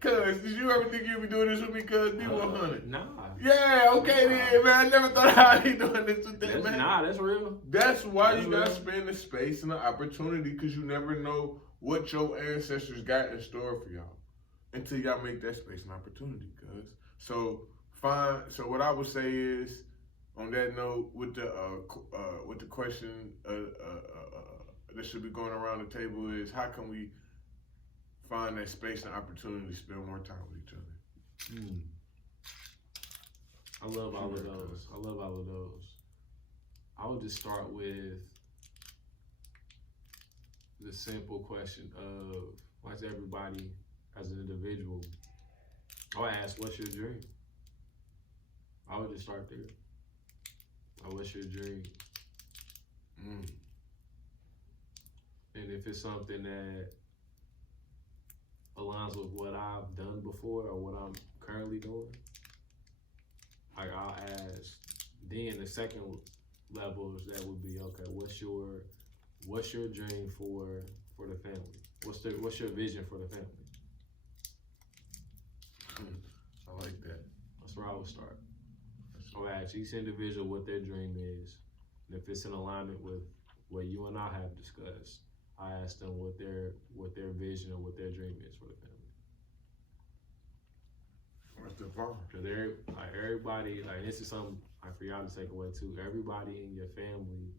Cuz, did you ever think you'd be doing this with me? Cuz, be 100. Nah. Yeah, okay then, man. I never thought I'd be doing this with that man. Nah, that's real. That's why you gotta spend the space and the opportunity, because you never know what your ancestors got in store for y'all until y'all make that space and opportunity. Cuz, so what I would say is, on that note, with the question that should be going around the table is, how can we find that space and opportunity to spend more time with each other? I love all of those. I would just start with the simple question of, why is everybody as an individual? I would ask, what's your dream? I would just start there. What's your dream? And if it's something that aligns with what I've done before or what I'm currently doing, like, I'll ask. Then the second level is, that would be, okay, what's your dream for the family? What's your vision for the family? I like that. That's where I would start. So I ask each individual what their dream is, and if it's in alignment with what you and I have discussed, I ask them what their vision or what their dream is for the family. That's the problem. Because everybody, like, this is something for y'all to take away too. Everybody in your family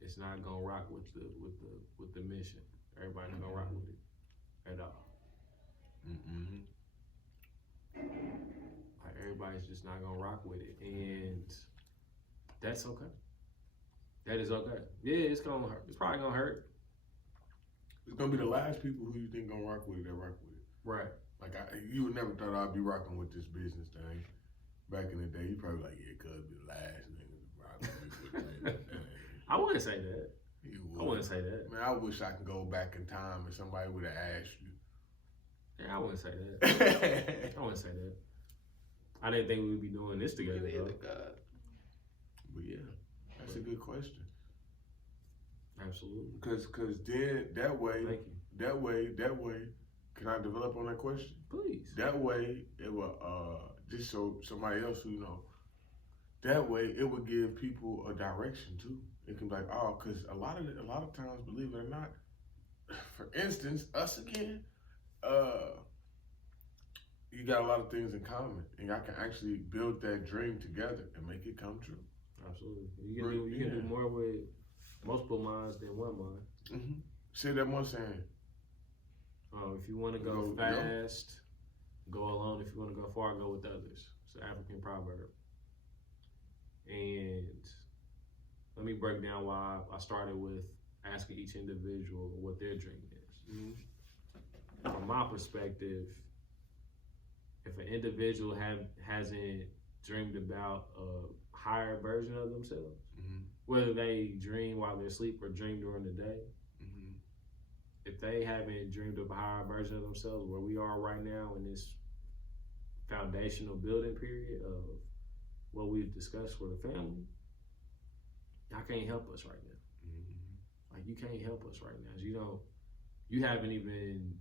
is not gonna rock with the mission. Everybody not gonna rock with it at all. Like, everybody's just not gonna rock with it, and that's okay. That is okay. Yeah, it's gonna hurt. It's probably gonna hurt. It's gonna be the last people who you think gonna rock with it that rock with it. Right. Like, you would never thought I'd be rocking with this business thing. Back in the day, you probably like, yeah, cuz be the last nigga to rock with it. I wouldn't say that. I wouldn't say that. Man, I wish I could go back in time and somebody would have asked you. Yeah, I wouldn't say that. I wouldn't say that. I didn't think we would be doing this together, though. But yeah, that's a good question. Absolutely. Cause then that way, Thank you. that way, can I develop on that question? Please. That way, it will just so somebody else who know. That way, it would give people a direction too. It can be like, oh, cause a lot of times, believe it or not, for instance, us again, you got a lot of things in common, and y'all can actually build that dream together and make it come true. Absolutely. You can do more with multiple minds than one mind. Mm-hmm. Say that one saying. If you want to go fast, go alone. If you want to go far, go with others. It's an African proverb. And let me break down why I started with asking each individual what their dream is. Mm-hmm. From my perspective, if an individual hasn't dreamed about higher version of themselves, Mm-hmm. whether they dream while they're asleep or dream during the day. Mm-hmm. If they haven't dreamed of a higher version of themselves, where we are right now in this foundational building period of what we've discussed for the family, y'all can't help us right now. Mm-hmm. Like, you can't help us right now. You haven't even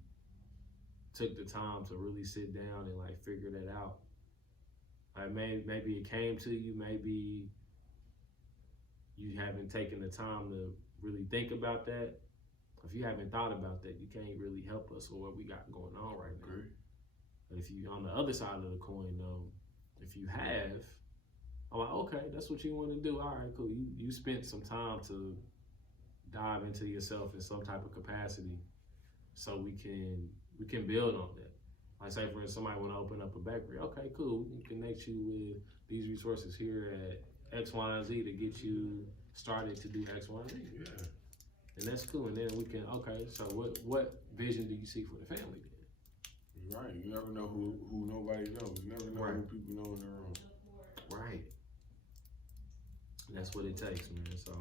took the time to really sit down and like figure that out. Like, maybe it came to you, maybe you haven't taken the time to really think about that. If you haven't thought about that, you can't really help us with what we got going on right now. Great. But if you, on the other side of the coin though, if you have, I'm like, okay, that's what you want to do. All right, cool. You spent some time to dive into yourself in some type of capacity, so we can build on that. Like, say for instance, somebody want to open up a bakery. Okay, cool. We can connect you with these resources here at X, Y, and Z to get you started to do X, Y, and Z. Yeah. And that's cool. And then we can, okay, so what vision do you see for the family then? You're right. You never know who nobody knows. You never know Right. who people know in their own. Right. And that's what it takes, man. So,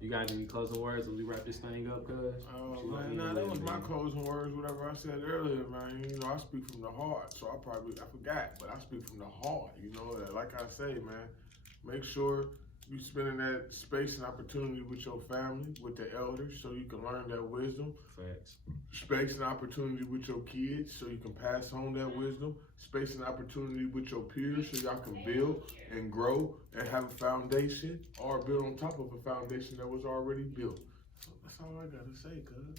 you got any closing words as we wrap this thing up, cuz? Oh, man, nah, that was my closing words, whatever I said earlier, man. You know, I speak from the heart, so I forgot, but I speak from the heart, you know. Like I say, man, make sure you spending that space and opportunity with your family, with the elders, so you can learn that wisdom. Facts. Space and opportunity with your kids, so you can pass on that wisdom. Space and opportunity with your peers, so y'all can build and grow and have a foundation, or build on top of a foundation that was already built. So that's all I gotta say, cuz.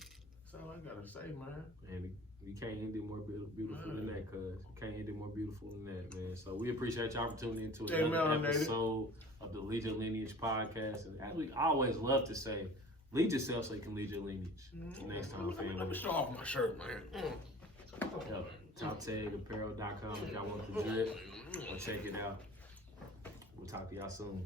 That's all I gotta say, man. And you can't end it more beautiful than that, cuz. You can't end it more beautiful than that, man. So we appreciate y'all for tuning into another episode of the Lead Your Lineage podcast. And as we always love to say, lead yourself so you can lead your lineage. Next time, family. Let me show off my shirt, man. Yo, TopTagApparel.com if y'all want the drip. Or check it out. We'll talk to y'all soon.